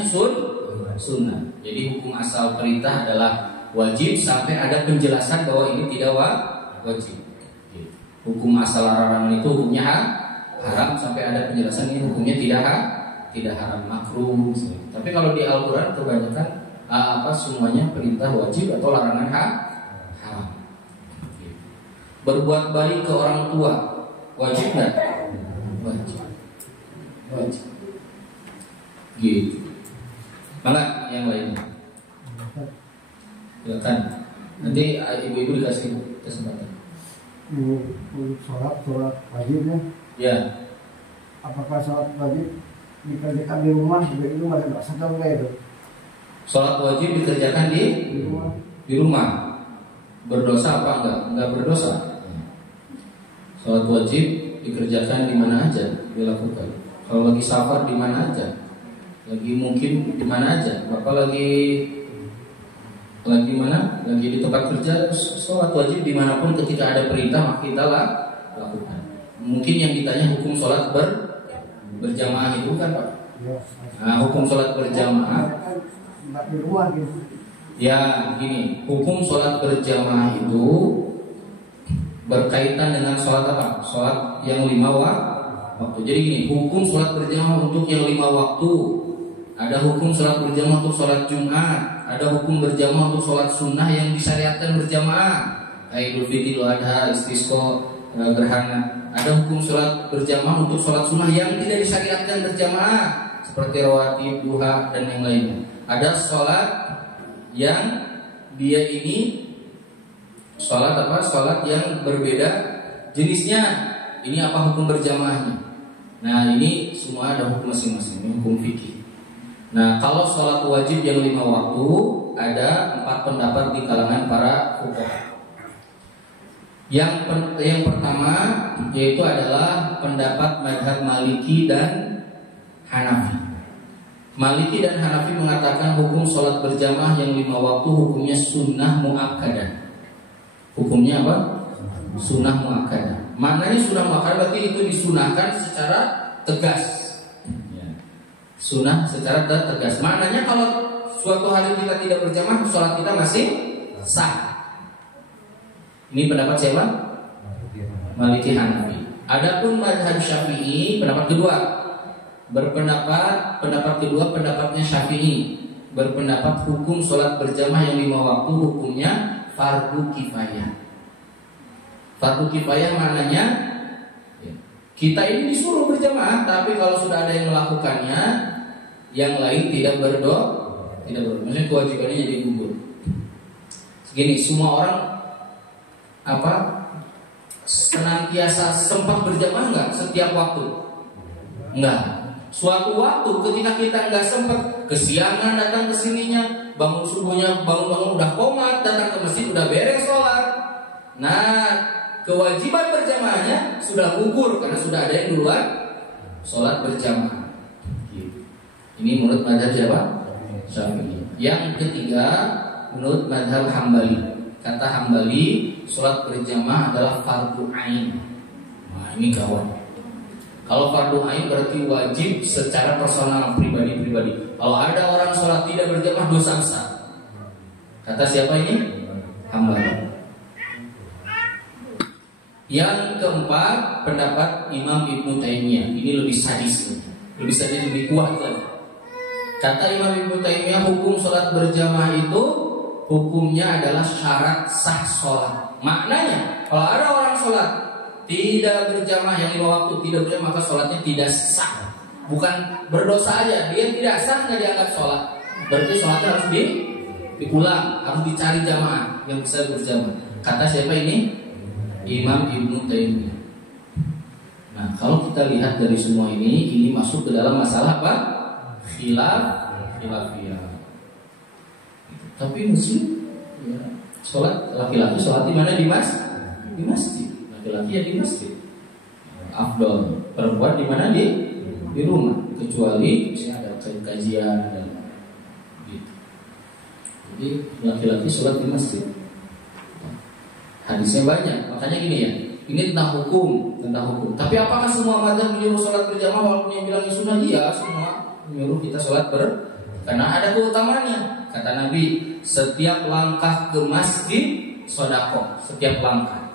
sunnah. Jadi hukum asal perintah adalah wajib sampai ada penjelasan bahwa ini tidak wajib. Hukum asal larangan itu hukumnya haram sampai ada penjelasan ini hukumnya tidak haram, makruh. Tapi kalau di Al-Quran kebanyakan semuanya perintah wajib atau larangan haram. Berbuat baik ke orang tua wajib nggak? Wajib. Gitu. Mana yang lainnya? Silakan. Nanti ibu-ibu dikasih kesempatan. Sholat wajibnya. Ya. Apakah sholat wajib dikerjakan di rumah juga itu masih dosa atau enggak itu? Sholat wajib dikerjakan di rumah. Berdosa apa enggak? Enggak berdosa. Sholat wajib dikerjakan di mana aja dilakukan. Kalau lagi safar di mana aja, lagi mungkin di mana aja. Bapak lagi mana? Lagi di tempat kerja, sholat wajib dimanapun ketika ada perintah maka kita lakukan. Mungkin yang ditanya hukum sholat berjamaah itu kan Pak? Ya. Nah, hukum sholat berjamaah. Kan nggak di rumah gitu. Ya, gini, hukum sholat berjamaah itu berkaitan dengan sholat apa? Sholat yang 5 waktu. Jadi gini, hukum sholat berjamaah untuk yang 5 waktu. Ada hukum sholat berjamaah untuk sholat Jumat. Ada hukum berjamaah untuk sholat sunnah yang disyariatkan berjamaah. Idul Fitri, Idul Adha, Istisqa, gerhana. Ada hukum sholat berjamaah untuk sholat sunnah yang tidak disyariatkan berjamaah, seperti rawatib, duha, dan yang lainnya. Ada sholat yang dia ini sholat apa? Sholat yang berbeda jenisnya. Ini apa hukum berjamaahnya? Nah, ini semua ada hukum masing-masing, hukum fikih. Nah, kalau sholat wajib yang 5 waktu, ada 4 pendapat di kalangan para fuqaha. Yang pertama yaitu adalah pendapat mazhab Maliki dan Hanafi. Maliki dan Hanafi mengatakan hukum sholat berjamaah yang 5 waktu hukumnya sunnah muakkadah. Hukumnya apa? Sunnah muakkadah. Maknanya sunnah muakkadah berarti itu disunahkan secara tegas. Sunnah secara tegas. Maknanya kalau suatu hari kita tidak berjamaah, sholat kita masih sah. Ini pendapat siapa? Maliki Hanafi. Adapun mazhab Syafi'i, pendapat kedua. Pendapat kedua pendapatnya Syafi'i. Berpendapat hukum sholat berjamaah yang 5 waktu hukumnya fardu kifayah. Fardu kifayah maknanya kita ini disuruh berjamaah, tapi kalau sudah ada yang melakukannya, yang lain tidak berdoa. Maksudnya kewajibannya jadi gugur. Segini, semua orang senantiasa sempat berjamaah nggak setiap waktu? Enggak. Suatu waktu ketika kita nggak sempat, kesiangan datang ke sininya, bangun subuhnya, bangun udah komat, datang ke masjid udah beres sholat. Nah, kewajiban berjamaahnya sudah gugur karena sudah ada yang duluan sholat berjamaah. Ini menurut mazhab siapa? Syafi'i. Yang ketiga menurut mazhab Hambali. Kata Hambali, sholat berjamaah adalah fardu ain. Nah, ini gawat. Kalau fardu ain berarti wajib secara personal, pribadi. Kalau ada orang sholat tidak berjamaah, dosa besar. Kata siapa ini? Hambali. Yang keempat, pendapat Imam Ibnu Taimiyah. Ini lebih sadis, lebih kuat lagi. Kata Imam Ibnu Taimiyah, hukum sholat berjamaah itu hukumnya adalah syarat sah sholat. Maknanya, kalau ada orang sholat tidak berjamaah yang 5 waktu tidak berjamaah, maka sholatnya tidak sah. Bukan berdosa aja, dia tidak sah nggak dianggap sholat. Berarti sholatnya harus diulang, harus dicari jamaah yang bisa berjamaah. Kata siapa ini? Imam Ibnu Taimiyah. Nah, kalau kita lihat dari semua ini masuk ke dalam masalah apa? Khilafiyah. Tapi muslim, ya, sholat laki-laki sholat di mana? Di masjid. Laki-laki ya di masjid. Afdol. Perempuan di mana? Di rumah. Kecuali misalnya ada kajian dan gitu. Jadi laki-laki sholat di masjid. Hadisnya banyak. Makanya gini ya. Ini tentang hukum. Tapi apakah semua mazhab menyuruh sholat berjamaah walaupun yang bilang sunnah? Iya, semua menyuruh kita sholat karena ada keutamaannya. Kata Nabi, setiap langkah ke masjid sedekah, setiap langkah.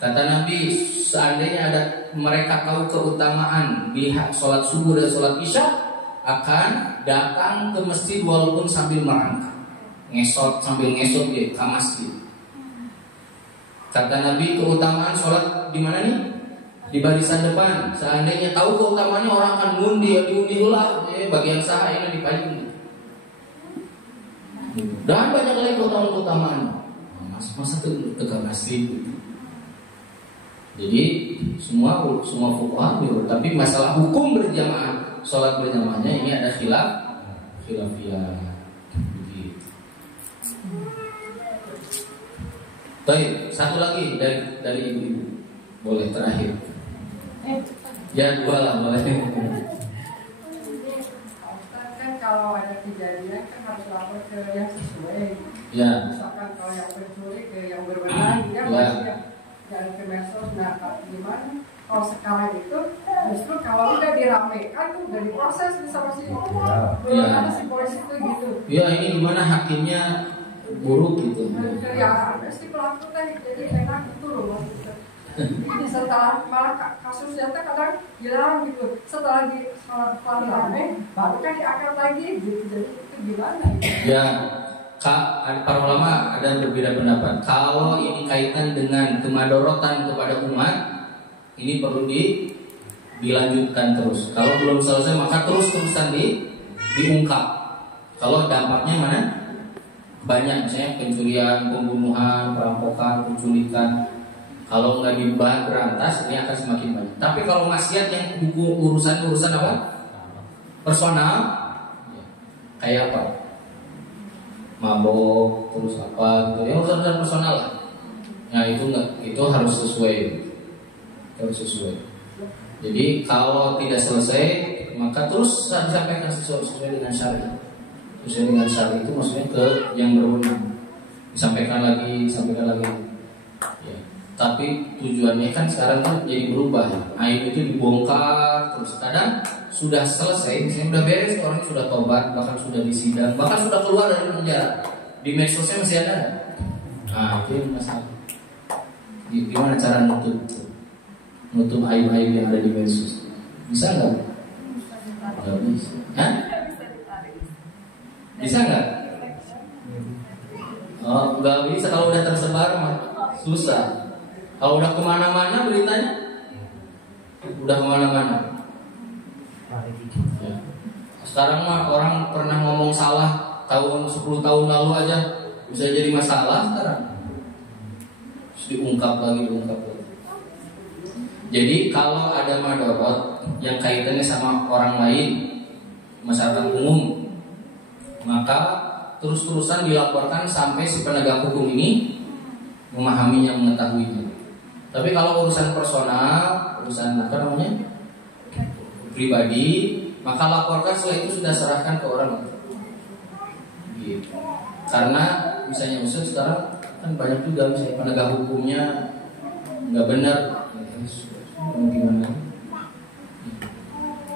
Kata Nabi, seandainya ada mereka tahu keutamaan di sholat subuh dan sholat isya, akan datang ke masjid walaupun sambil merangkak, sambil ngesot ke masjid. Kata Nabi, keutamaan sholat di mana nih? Di barisan depan. Seandainya tahu keutamaannya, orang akan diundi ulah, bagian saha ini dipajang. Dan banyak lagi keutamaan. Masa ke masjid. Jadi semua fuqaha, tapi masalah hukum berjamaah, sholat berjamaahnya ini ada khilafiyah. Begitu. Baik, satu lagi dari ibu-ibu. Boleh terakhir. Ya, 2 lah boleh. Kalau ada kejadian kan harus lapor ke yang sesuai. Ya. Misalkan kalau yang pencuri ke yang berwenang, ya. dari ke medsos. Nah, gimana? Kalau sekarang itu justru kalau udah diramekan tuh udah diproses sama si belum ada si polisi itu gitu. Ya ini gimana hakimnya buruk gitu. Ya si pelaku teh jadi enak itu loh maksudnya. Ini setelah malah kasusnya teh kadang hilang gitu. Setelah rame baru kan diangkat lagi gitu. Jadi itu gimana? Ya. Para ulama ada berbeda pendapat. Kalau ini kaitan dengan kemadorotan kepada umat, ini perlu dilanjutkan terus. Kalau belum selesai maka terus-terusan diungkap. Kalau dampaknya mana? Banyak, misalnya pencurian, pembunuhan, perampokan, penculikan. Kalau nggak dibahas berantas, ini akan semakin banyak. Tapi kalau maksiat yang urusan apa? Personal, kayak apa? Mabok, terus apa gitu, ya urusan personal lah. Nah itu harus sesuai. Jadi kalau tidak selesai maka terus disampaikan sesuai dengan syariat. Sesuai dengan syariat itu maksudnya ke yang berwenang. Disampaikan lagi. Ya. Tapi tujuannya kan sekarang tuh jadi berubah. Aib itu dibongkar terus. Kadang sudah selesai, misalnya udah beres, orang sudah tobat, bahkan sudah disidang, bahkan sudah keluar dari penjara. Di medsosnya masih ada nggak? Nah itu yang masalah. Gimana cara nutup aib-aib yang ada di medsos? Bisa nggak? Nggak bisa. Hah? Bisa nggak? Oh, nggak bisa kalau udah tersebar mah susah. Kalau udah kemana-mana beritanya, udah kemana-mana. Ya. Sekarang mah orang pernah ngomong salah tahun 10 tahun lalu aja bisa jadi masalah sekarang. Terus diungkap lagi. Jadi kalau ada madorot yang kaitannya sama orang lain, masyarakat umum, maka terus-terusan dilaporkan sampai si penegak hukum ini memahaminya, mengetahuinya. Tapi kalau urusan personal, urusan apa namanya, pribadi, maka laporkan, setelah itu sudah serahkan ke orang lain. Gitu. Karena misalnya sekarang kan banyak juga misalnya penegak hukumnya nggak benar. Gimana?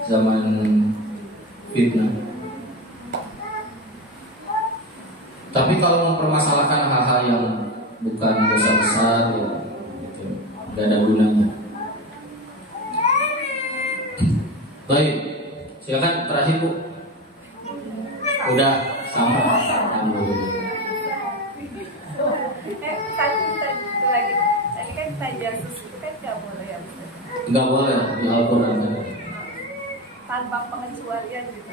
Zaman fitnah. Tapi kalau mempermasalahkan hal-hal yang bukan dosa besar, ya gitu, nggak ada gunanya. Baik, silakan terakhir Bu. Udah sama. Satu lagi. Tadi kan tajasus itu kan nggak boleh ya? Nggak boleh di Al-Quran. Tanpa pengecualian gitu.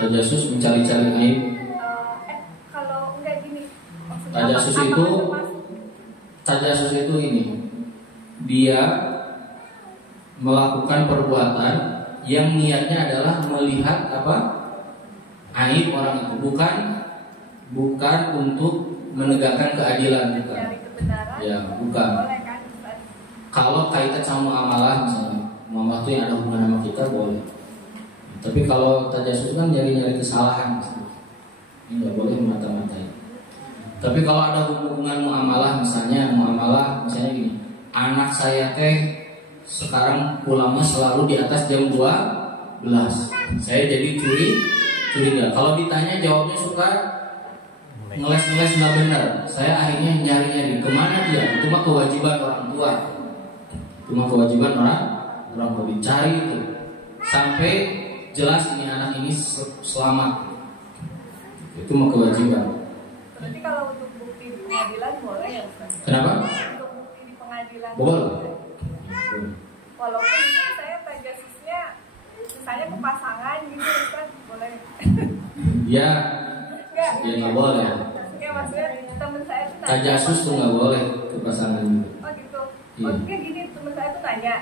Tajasus mencari-cari aib. Kalau enggak gini. Tajasus itu ini. Dia melakukan perbuatan yang niatnya adalah melihat apa? Aib orang itu, bukan untuk menegakkan keadilan, bukan. Dari kebenaran. Ya, bukan. Boleh kan? Kalau kaitan sama muamalah misalnya, muamalah itu yang ada hubungan sama kita boleh. Tapi kalau tajasus kan nyari-nyari kesalahan, ini nggak boleh mata-matai. Tapi kalau ada hubungan muamalah misalnya gini, anak saya teh sekarang pulangnya selalu di atas jam 12. Saya jadi curiga. Kalau ditanya jawabnya suka ngeles nggak benar. Saya akhirnya nyari kemana dia. Itu mah kewajiban orang tua. Orang tua dicari itu sampai jelas ini anak ini selamat. Itu mah kewajiban. Berarti kalau untuk bukti di pengadilan boleh ya Ustaz? Kenapa? Untuk bukti di pengadilan Boleh. Walaupun saya tajasusnya misalnya ke pasangan gitu Ustaz, boleh? Ya, Enggak. ya nggak boleh. Enggak, maksudnya temen saya tuh nanya. Tajasus tuh nggak boleh ke pasangan gitu. Oh gitu. Iya. Oh kayak gini, temen saya tuh nanya,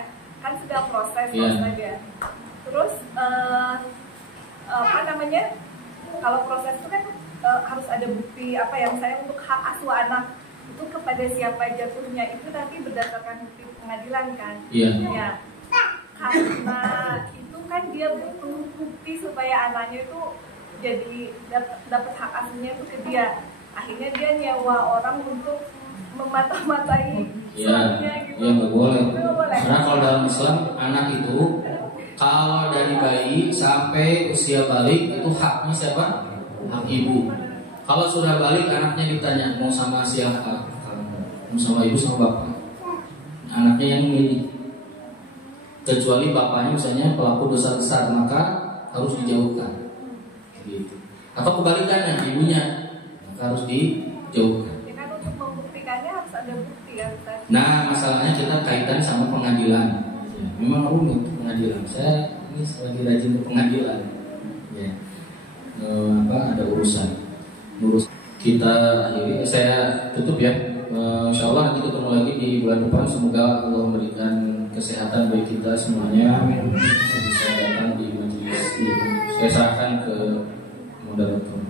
kan sudah proses Iya. aja. Terus apa namanya? Kalau proses itu kan harus ada bukti apa yang saya untuk hak asuh anak itu kepada siapa jatuhnya itu nanti berdasarkan bukti pengadilan kan. Iya. Ya. Karena itu kan dia butuh bukti supaya anaknya itu jadi dapat hak asuhnya itu ke dia. Akhirnya dia nyewa orang untuk memata-matai Ya, suaminya gitu. ya nggak boleh. Itu nggak boleh. Karena kalau dalam Islam anak itu kalau dari bayi sampai usia balik itu haknya siapa? Hak ibu. Kalau sudah balik anaknya ditanya mau sama siapa? Mau sama ibu sama bapak. Anaknya yang milih. Kecuali bapaknya misalnya pelaku dosa besar maka harus dijauhkan. Gitu. Atau kebalikannya ibunya maka harus dijauhkan. Ya kan untuk membuktikannya harus ada bukti ya Ustaz. Nah, masalahnya kita kaitan sama pengadilan. Memang rumit pengadilan. Saya ini lagi rajin ke pengadilan. Ya, ada urusan. Kita akhiri. Saya tutup ya. Insya Allah nanti ketemu lagi di bulan depan. Semoga Allah memberikan kesehatan bagi kita semuanya. Bisa datang di majelis ini. Saya serahkan ke moderator.